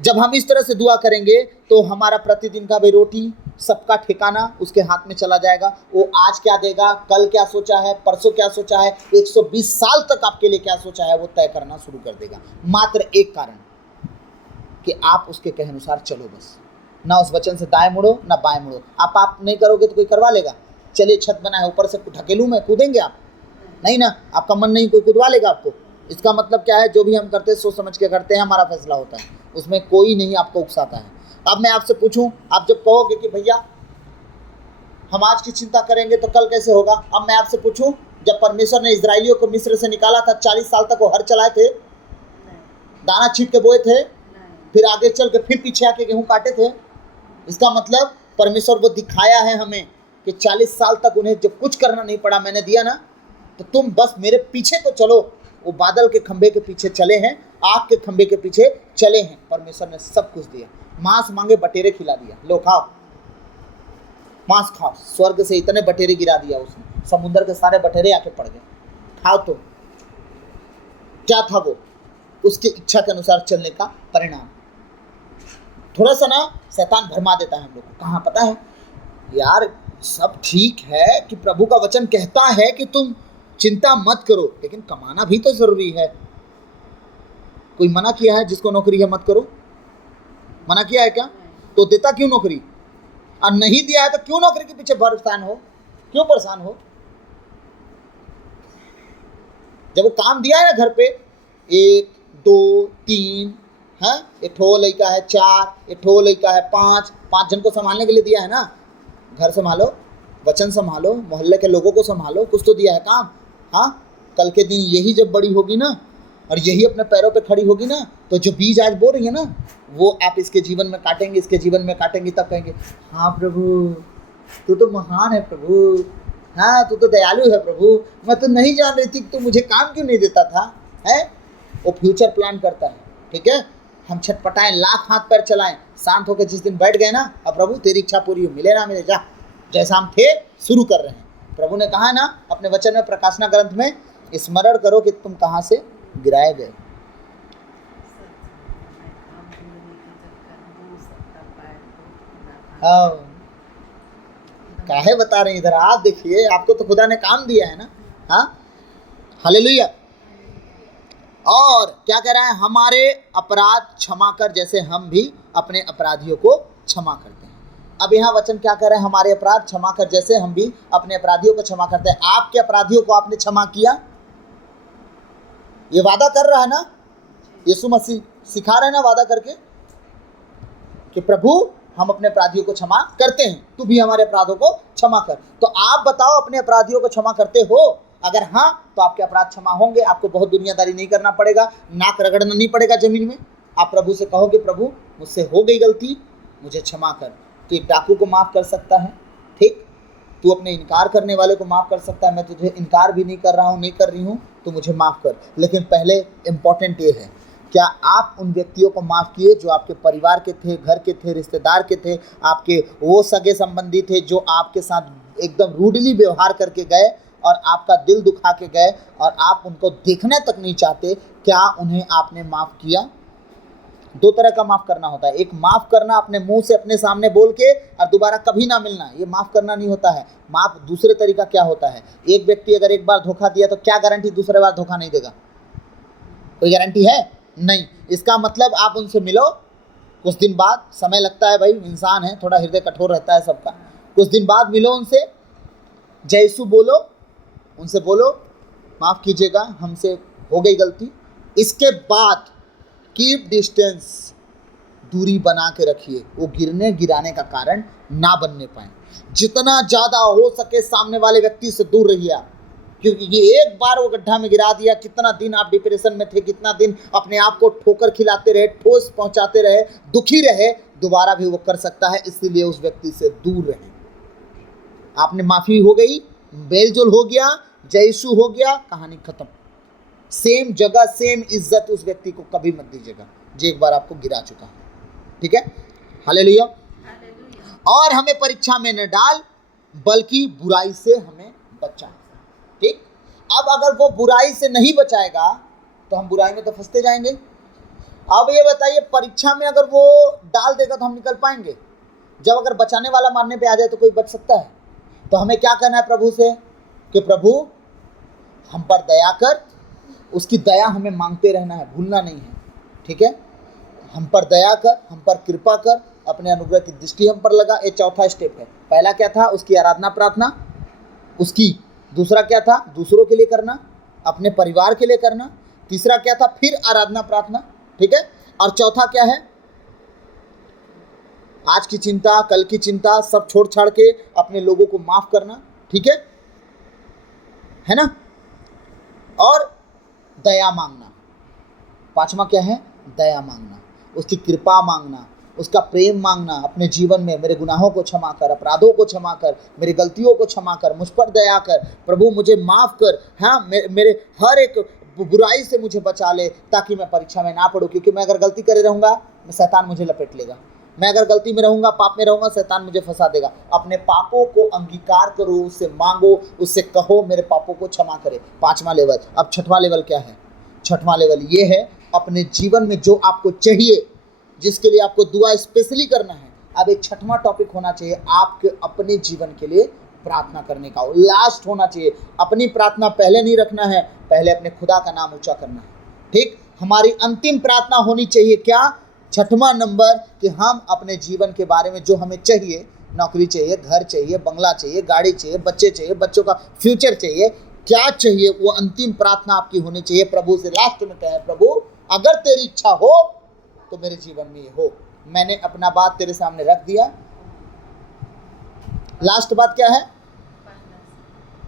जब हम इस तरह से दुआ करेंगे तो हमारा प्रतिदिन का भी रोटी, सबका ठिकाना उसके हाथ में चला जाएगा। वो आज क्या देगा, कल क्या सोचा है, परसों क्या सोचा है, 120 साल तक आपके लिए क्या सोचा है, वो तय करना शुरू कर देगा। मात्र एक कारण कि आप उसके कहे अनुसार चलो, बस। ना उस वचन से दाएं मुड़ो ना बाएं मुड़ो। आप नहीं करोगे तो कोई करवा लेगा। चलिए छत बना है, ऊपर से ढकेलूं मैं, कूदेंगे आप? नहीं ना, आपका मन नहीं, कोई कूदवा लेगा आपको। इसका मतलब क्या है? जो भी हम करते हैं सोच समझ के करते हैं, हमारा फैसला होता है, उसमें कोई नहीं आपको उकसाता है। अब मैं आपसे पूछूं, आप जब कहोगे कि भैया हम आज की चिंता करेंगे तो कल कैसे होगा? अब मैं आपसे पूछूं, जब परमेश्वर ने इजराइलियों को मिस्र से निकाला था, 40 साल तक वो हर चलाए थे, दाना छींट के बोए थे, फिर आगे चल के फिर पीछे आके गेहूं काटे थे। इसका मतलब परमेश्वर को दिखाया है हमें कि 40 साल तक उन्हें जब कुछ करना नहीं पड़ा, मैंने दिया ना, तो तुम बस मेरे पीछे तो चलो। वो बादल के खंभे के पीछे चले हैं, आग के खंभे के पीछे चले हैं। परमेश्वर ने सब कुछ दिया। मांस मांगे बटेरे खिला दिया, लो खाओ मांस खाओ। स्वर्ग से इतने बटेरे गिरा दिया उसने, समुद्र के सारे बटेरे आके पड़ गए, खाओ। तो क्या था वो? उसकी इच्छा के अनुसार चलने का परिणाम। थोड़ा सा ना शैतान भरमा देता है हम लोग को। कहाँ पता है यार, सब ठीक है कि प्रभु का वचन कहता है कि तुम चिंता मत करो, लेकिन कमाना भी तो जरूरी है। कोई मना किया है जिसको नौकरी है मत करो? मना किया है क्या? तो देता क्यों नौकरी? और नहीं दिया है तो क्यों नौकरी के पीछे परेशान हो, क्यों परेशान हो? जब वो काम दिया है ना घर पे, 1 2 3, है, एक ठो लड़का है 4, एक ठो लड़का है 5 जन को संभालने के लिए दिया है ना। घर संभालो, वचन संभालो, मोहल्ले के लोगों को संभालो, कुछ तो दिया है काम। हाँ, कल के दिन यही जब बड़ी होगी ना और यही अपने पैरों पे खड़ी होगी ना, तो जो बीज आज बो रही है ना, वो आप इसके जीवन में काटेंगे, इसके जीवन में काटेंगे, तब कहेंगे हाँ प्रभु तू तो महान है प्रभु, हाँ तू तो दयालु है प्रभु, मैं तो नहीं जान रही थी कि तू मुझे काम क्यों नहीं देता था। है, वो फ्यूचर प्लान करता है। ठीक है, हम छटपटाएं, लाख हाथ पैर चलाएं, शांत होकर जिस दिन बैठ गए ना, अब प्रभु तेरी इच्छा पूरी हो, मिले ना मिले, जा जैसा हम थे शुरू कर रहे हैं। प्रभु ने कहा है ना अपने वचन में, प्रकाशना ग्रंथ में, स्मरण करो कि तुम कहाँ से गिराए गए। हाँ, काहे बता रहे हैं इधर, आप देखिए, आपको तो खुदा ने काम दिया है ना। हाँ, हालेलुया। और क्या कह रहा है, हमारे अपराध क्षमा कर जैसे हम भी अपने अपराधियों को क्षमा करते हैं। अब यहाँ वचन क्या कह रहे हैं, हमारे अपराध क्षमा कर जैसे हम भी अपने अपराधियों को क्षमा करते हैं। आपके अपराधियों को आपने क्षमा किया, ये वादा कर रहा है ना यीशु मसीह, सिखा रहे हैं ना वादा करके कि प्रभु हम अपने अपराधियों को क्षमा करते हैं, तू भी हमारे अपराधों को क्षमा कर। तो आप बताओ, अपने अपराधियों को क्षमा करते हो? अगर हाँ, तो आपके अपराध क्षमा होंगे, आपको बहुत दुनियादारी नहीं करना पड़ेगा, नाक रगड़ना नहीं पड़ेगा जमीन में। आप प्रभु से कहोगे प्रभु मुझसे हो गई गलती, मुझे क्षमा कर। तो एक डाकू को माफ़ कर सकता है, ठीक, तू अपने इनकार करने वाले को माफ़ कर सकता है, मैं तुझे इनकार भी नहीं कर रहा हूँ, नहीं कर रही हूँ, तो मुझे माफ़ कर। लेकिन पहले इम्पॉर्टेंट ये है, क्या आप उन व्यक्तियों को माफ़ किए जो आपके परिवार के थे, घर के थे, रिश्तेदार के थे, आपके वो सगे संबंधी थे जो आपके साथ एकदम रूडली व्यवहार करके गए और आपका दिल दुखा के गए और आप उनको देखना तक नहीं चाहते, क्या उन्हें आपने माफ़ किया? दो तरह का माफ़ करना होता है। एक माफ़ करना अपने मुंह से अपने सामने बोल के और दोबारा कभी ना मिलना, ये माफ़ करना नहीं होता है। माफ़ दूसरे तरीका क्या होता है, एक व्यक्ति अगर एक बार धोखा दिया तो क्या गारंटी दूसरे बार धोखा नहीं देगा? कोई गारंटी है नहीं। इसका मतलब आप उनसे मिलो, कुछ दिन बाद, समय लगता है भाई, इंसान है, थोड़ा हृदय कठोर रहता है सबका, कुछ दिन बाद मिलो उनसे, जय यीशु बोलो, उनसे बोलो माफ़ कीजिएगा, हमसे हो गई गलती। इसके बाद कीप डिस्टेंस, दूरी बना के रखिए, वो गिरने गिराने का कारण ना बनने पाए। जितना ज़्यादा हो सके सामने वाले व्यक्ति से दूर रहिए आप, क्योंकि ये एक बार वो गड्ढा में गिरा दिया, कितना दिन आप डिप्रेशन में थे, कितना दिन अपने आप को ठोकर खिलाते रहे, ठोस पहुंचाते रहे, दुखी रहे, दोबारा भी वो कर सकता है। इसलिए उस व्यक्ति से दूर रहें। आपने माफ़ी हो गई, बेलजोल हो गया, जय यीशु हो गया, कहानी खत्म। सेम जगह सेम इज्जत उस व्यक्ति को कभी मत दीजिएगा जो एक बार आपको गिरा चुका है। ठीक है, हालेलुया। और हमें परीक्षा में न डाल, बल्कि बुराई से हमें बचा। ठीक, अब अगर वो बुराई से नहीं बचाएगा तो हम बुराई में तो फंसते जाएंगे। अब ये बताइए, परीक्षा में अगर वो डाल देगा तो हम निकल पाएंगे? जब अगर बचाने वाला मारने पे आ जाए तो कोई बच सकता है? तो हमें क्या करना है प्रभु से कि प्रभु हम पर दया कर, उसकी दया हमें मांगते रहना है, भूलना नहीं है। ठीक है, हम पर दया कर, हम पर कृपा कर, अपने अनुग्रह की दृष्टि हम पर लगा। ये चौथा स्टेप है। पहला क्या था, उसकी आराधना प्रार्थना, उसकी दूसरा क्या था, दूसरों के लिए करना, अपने परिवार के लिए करना। तीसरा क्या था, फिर आराधना प्रार्थना। ठीक है, और चौथा क्या है, आज की चिंता, कल की चिंता सब छोड़ छाड़ के अपने लोगों को माफ करना। ठीक है ना, और दया मांगना। पांचवा क्या है, दया मांगना, उसकी कृपा मांगना, उसका प्रेम मांगना। अपने जीवन में मेरे गुनाहों को क्षमा कर, अपराधों को क्षमा कर, मेरी गलतियों को क्षमा कर, मुझ पर दया कर, प्रभु मुझे माफ़ कर। हाँ, मेरे हर एक बुराई से मुझे बचा ले, ताकि मैं परीक्षा में ना पढ़ूँ। क्योंकि मैं अगर गलती करे रहूँगा, शैतान मुझे लपेट लेगा। मैं अगर गलती में रहूँगा, पाप में रहूँगा, शैतान मुझे फंसा देगा। अपने पापों को अंगीकार करो, उससे मांगो, उससे कहो मेरे पापों को क्षमा करे। पांचवा लेवल। अब छठवां लेवल क्या है? छठवां लेवल ये है, अपने जीवन में जो आपको चाहिए, जिसके लिए आपको दुआ स्पेशली करना है, अब एक छठवां टॉपिक होना चाहिए आपके अपने जीवन के लिए प्रार्थना करने का। लास्ट होना चाहिए। अपनी प्रार्थना पहले नहीं रखना है, पहले अपने खुदा का नाम ऊंचा करना है। ठीक, हमारी अंतिम प्रार्थना होनी चाहिए क्या? छठवां नंबर कि हम अपने जीवन के बारे में जो हमें चाहिए, नौकरी चाहिए, घर चाहिए, बंगला चाहिए, गाड़ी चाहिए, बच्चे चाहिए, बच्चों का फ्यूचर चाहिए, क्या चाहिए, वो अंतिम प्रार्थना आपकी होनी चाहिए प्रभु से। लास्ट में कहे, प्रभु अगर तेरी इच्छा हो तो मेरे जीवन में ये हो। मैंने अपना बात तेरे सामने रख दिया। लास्ट बात क्या है,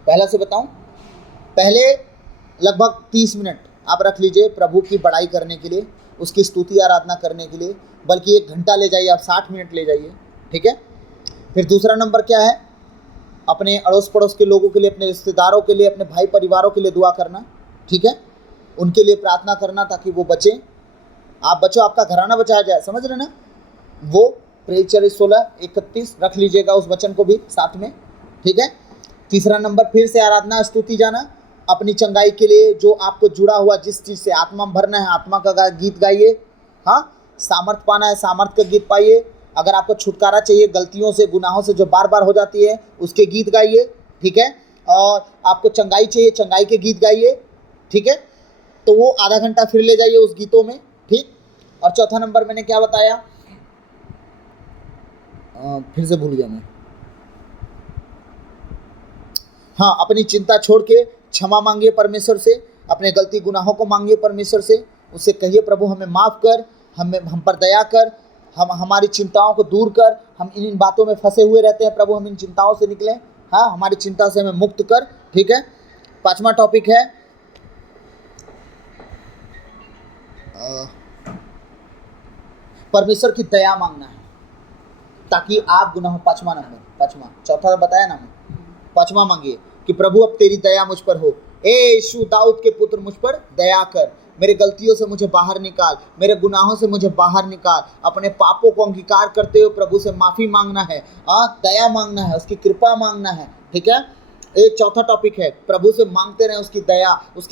पहला से बताऊं? पहले लगभग 30 मिनट आप रख लीजिए प्रभु की बड़ाई करने के लिए, उसकी स्तुति आराधना करने के लिए, बल्कि 1 घंटा ले जाइए, आप 60 मिनट ले जाइए, ठीक है। फिर दूसरा नंबर क्या है, अपने अड़ोस पड़ोस के लोगों के लिए, अपने रिश्तेदारों के लिए, अपने भाई परिवारों के लिए दुआ करना, ठीक है, उनके लिए प्रार्थना करना ताकि वो बचें, आप बचो, आपका घराना बचाया जाए, समझ रहे ना। वो प्रेचर 16:31 रख लीजिएगा, उस वचन को भी साथ में, ठीक है। तीसरा नंबर फिर से आराधना स्तुति जाना, अपनी चंगाई के लिए जो आपको जुड़ा हुआ जिस चीज़ से आत्मा में भरना है, आत्मा का गीत गाइए। हाँ, सामर्थ पाना है, सामर्थ का गीत पाइए। अगर आपको छुटकारा चाहिए गलतियों से, गुनाहों से जो बार बार हो जाती है, उसके गीत गाइए, ठीक है। और आपको चंगाई चाहिए, चंगाई के गीत गाइए, ठीक है। तो वो आधा घंटा फिर ले जाइए उस गीतों में, ठीक। और चौथा नंबर मैंने क्या बताया, फिर से भूल गया मैं। हाँ, अपनी चिंता छोड़ के क्षमा मांगिए परमेश्वर से, अपने गलती गुनाहों को मांगिए परमेश्वर से, उससे कहिए प्रभु हमें माफ़ कर, हम पर दया कर, हमारी चिंताओं को दूर कर, हम इन बातों में फंसे हुए रहते हैं प्रभु, हम इन चिंताओं से निकलें। हाँ, हमारी चिंता से हमें मुक्त कर, ठीक है। 5वां टॉपिक है परमेश्वर की दया मांगना है ताकि आप गुनाह, 5वां नंबर, 5वां, चौथा बताया ना मैं, 5वां मांगिए कि प्रभु अब तेरी दया मुझ पर हो, ए यीशु दाऊद के पुत्र मुझ पर दया कर, मेरे गलतियों से मुझे बाहर निकाल, मेरे गुनाहों से मुझे बाहर निकाल। अपने पापों को अंगीकार करते हुए प्रभु से माफ़ी मांगना है, दया मांगना है, उसकी कृपा मांगना है, ठीक है। ये चौथा टॉपिक है, प्रभु से मांगते रहें उसकी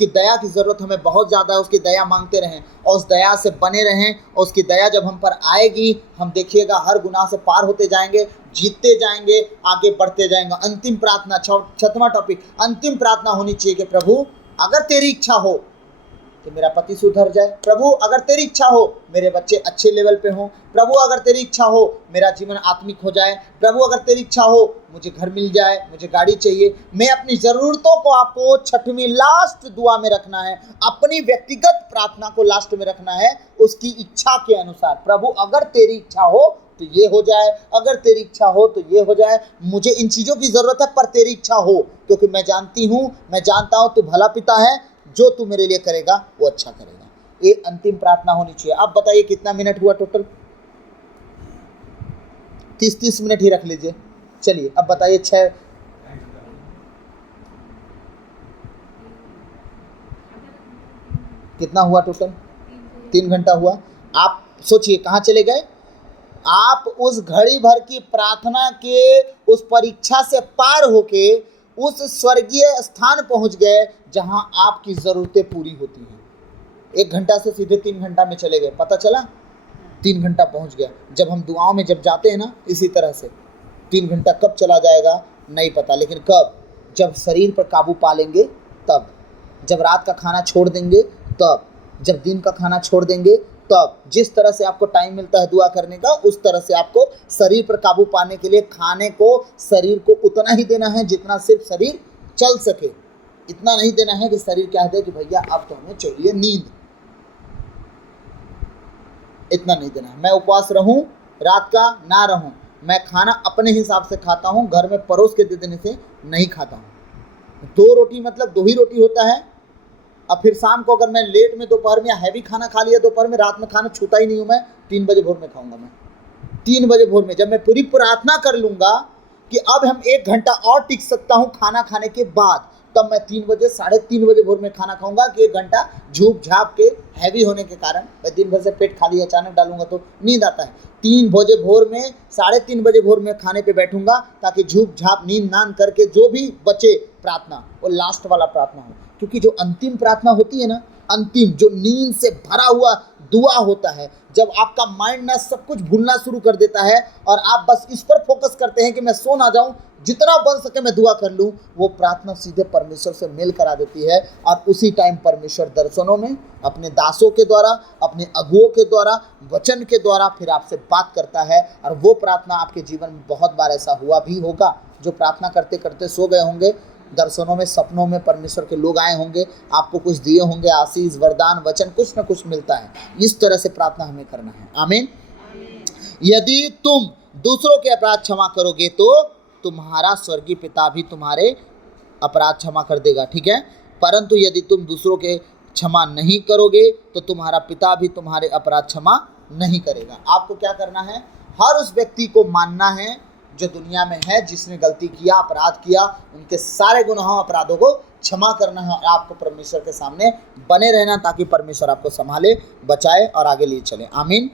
दया की ज़रूरत हमें बहुत ज़्यादा है, उसकी दया मांगते रहें और उस दया से बने रहें। और उसकी दया जब हम पर आएगी, हम देखिएगा हर गुनाह से पार होते जाएंगे, जीतते जाएंगे, आगे बढ़ते जाएंगे। अंतिम प्रार्थना, 6वां टॉपिक, अंतिम प्रार्थना होनी चाहिए कि प्रभु अगर तेरी इच्छा हो तो मेरा पति सुधर जाए, प्रभु अगर तेरी इच्छा हो मेरे बच्चे अच्छे लेवल पे हों, प्रभु अगर तेरी इच्छा हो मेरा जीवन आत्मिक हो जाए, प्रभु अगर तेरी इच्छा हो मुझे घर मिल जाए, मुझे गाड़ी चाहिए। मैं अपनी ज़रूरतों को आपको 6वीं लास्ट दुआ में रखना है, अपनी व्यक्तिगत प्रार्थना को लास्ट में रखना है, उसकी इच्छा के अनुसार। प्रभु अगर तेरी इच्छा हो तो ये हो जाए, अगर तेरी इच्छा हो तो ये हो जाए, मुझे इन चीज़ों की ज़रूरत है पर तेरी इच्छा हो, क्योंकि मैं जानता हूँ तू भला पिता है, जो तू मेरे लिए करेगा वो अच्छा करेगा। ये अंतिम प्रार्थना होनी चाहिए। अब बताइए कितना मिनट हुआ टोटल? 30 मिनट ही रख लीजिए। चलिए अब बताइए 6 कितना हुआ टोटल? 3 घंटा हुआ। आप सोचिए कहाँ चले गए? आप उस घड़ी भर की प्रार्थना के उस परीक्षा से पार होके उस स्वर्गीय स्थान पहुंच गए जहां आपकी ज़रूरतें पूरी होती हैं। 1 घंटा से सीधे 3 घंटा में चले गए, पता चला? 3 घंटा पहुंच गया। जब हम दुआओं में जब जाते हैं ना, इसी तरह से 3 घंटा कब चला जाएगा नहीं पता, लेकिन कब? जब शरीर पर काबू पा लेंगे तब, जब रात का खाना छोड़ देंगे तब, जब दिन का खाना छोड़ देंगे तब। जिस तरह से आपको टाइम मिलता है दुआ करने का, उस तरह से आपको शरीर पर काबू पाने के लिए खाने को शरीर को उतना ही देना है जितना सिर्फ शरीर चल सके। इतना नहीं देना है कि शरीर क्या दे कि भैया अब तो हमें चाहिए नींद, इतना नहीं देना है। मैं उपवास रहूं, रात का ना रहूं, मैं खाना अपने हिसाब से खाता हूं, घर में परोस के दे देने से नहीं खाता हूं। 2 रोटी मतलब 2 ही रोटी होता है। अब फिर शाम को अगर मैं लेट में दोपहर में हैवी खाना खा लिया दोपहर में, रात में खाना छूता ही नहीं हूँ मैं, 3 बजे भोर में खाऊंगा। मैं 3 बजे भोर में जब मैं पूरी प्रार्थना कर लूँगा कि अब हम 1 घंटा और टिक सकता हूँ खाना खाने के बाद, तब मैं 3 बजे 3:30 बजे भोर में खाना खाऊंगा कि 1 घंटा झूप झाप के हैवी होने के कारण मैं दिन भर से पेट खाली अचानक डालूंगा तो नींद आता है। 3 बजे भोर में 3:30 बजे भोर में खाने पे बैठूंगा ताकि झूप झाप नींद नान करके जो भी बचे प्रार्थना वो लास्ट वाला प्रार्थना हो। क्योंकि जो अंतिम प्रार्थना होती है ना, अंतिम जो नींद से भरा हुआ दुआ होता है, जब आपका माइंड ना सब कुछ भूलना शुरू कर देता है और आप बस इस पर फोकस करते हैं कि मैं सो ना जाऊं, जितना बन सके मैं दुआ कर लूं, वो प्रार्थना सीधे परमेश्वर से मेल करा देती है और उसी टाइम परमेश्वर दर्शनों में अपने दासों के द्वारा, अपने अगुओं के द्वारा, वचन के द्वारा फिर आपसे बात करता है। और वो प्रार्थना आपके जीवन में बहुत बार ऐसा हुआ भी होगा, जो प्रार्थना करते करते सो गए होंगे, दर्शनों में, सपनों में परमेश्वर के लोग आए होंगे, आपको कुछ दिए होंगे, आशीष, वरदान, वचन, कुछ ना कुछ मिलता है। इस तरह से प्रार्थना हमें करना है। आमीन। यदि तुम दूसरों के अपराध क्षमा करोगे तो तुम्हारा स्वर्गीय पिता भी तुम्हारे अपराध क्षमा कर देगा, ठीक है। परंतु यदि तुम दूसरों के क्षमा नहीं करोगे तो तुम्हारा पिता भी तुम्हारे अपराध क्षमा नहीं करेगा। आपको क्या करना है? हर उस व्यक्ति को मानना है जो दुनिया में है, जिसने गलती किया, अपराध किया, उनके सारे गुनाहों, अपराधों को क्षमा करना है और आपको परमेश्वर के सामने बने रहना, ताकि परमेश्वर आपको संभाले, बचाए और आगे लिए चले। आमीन।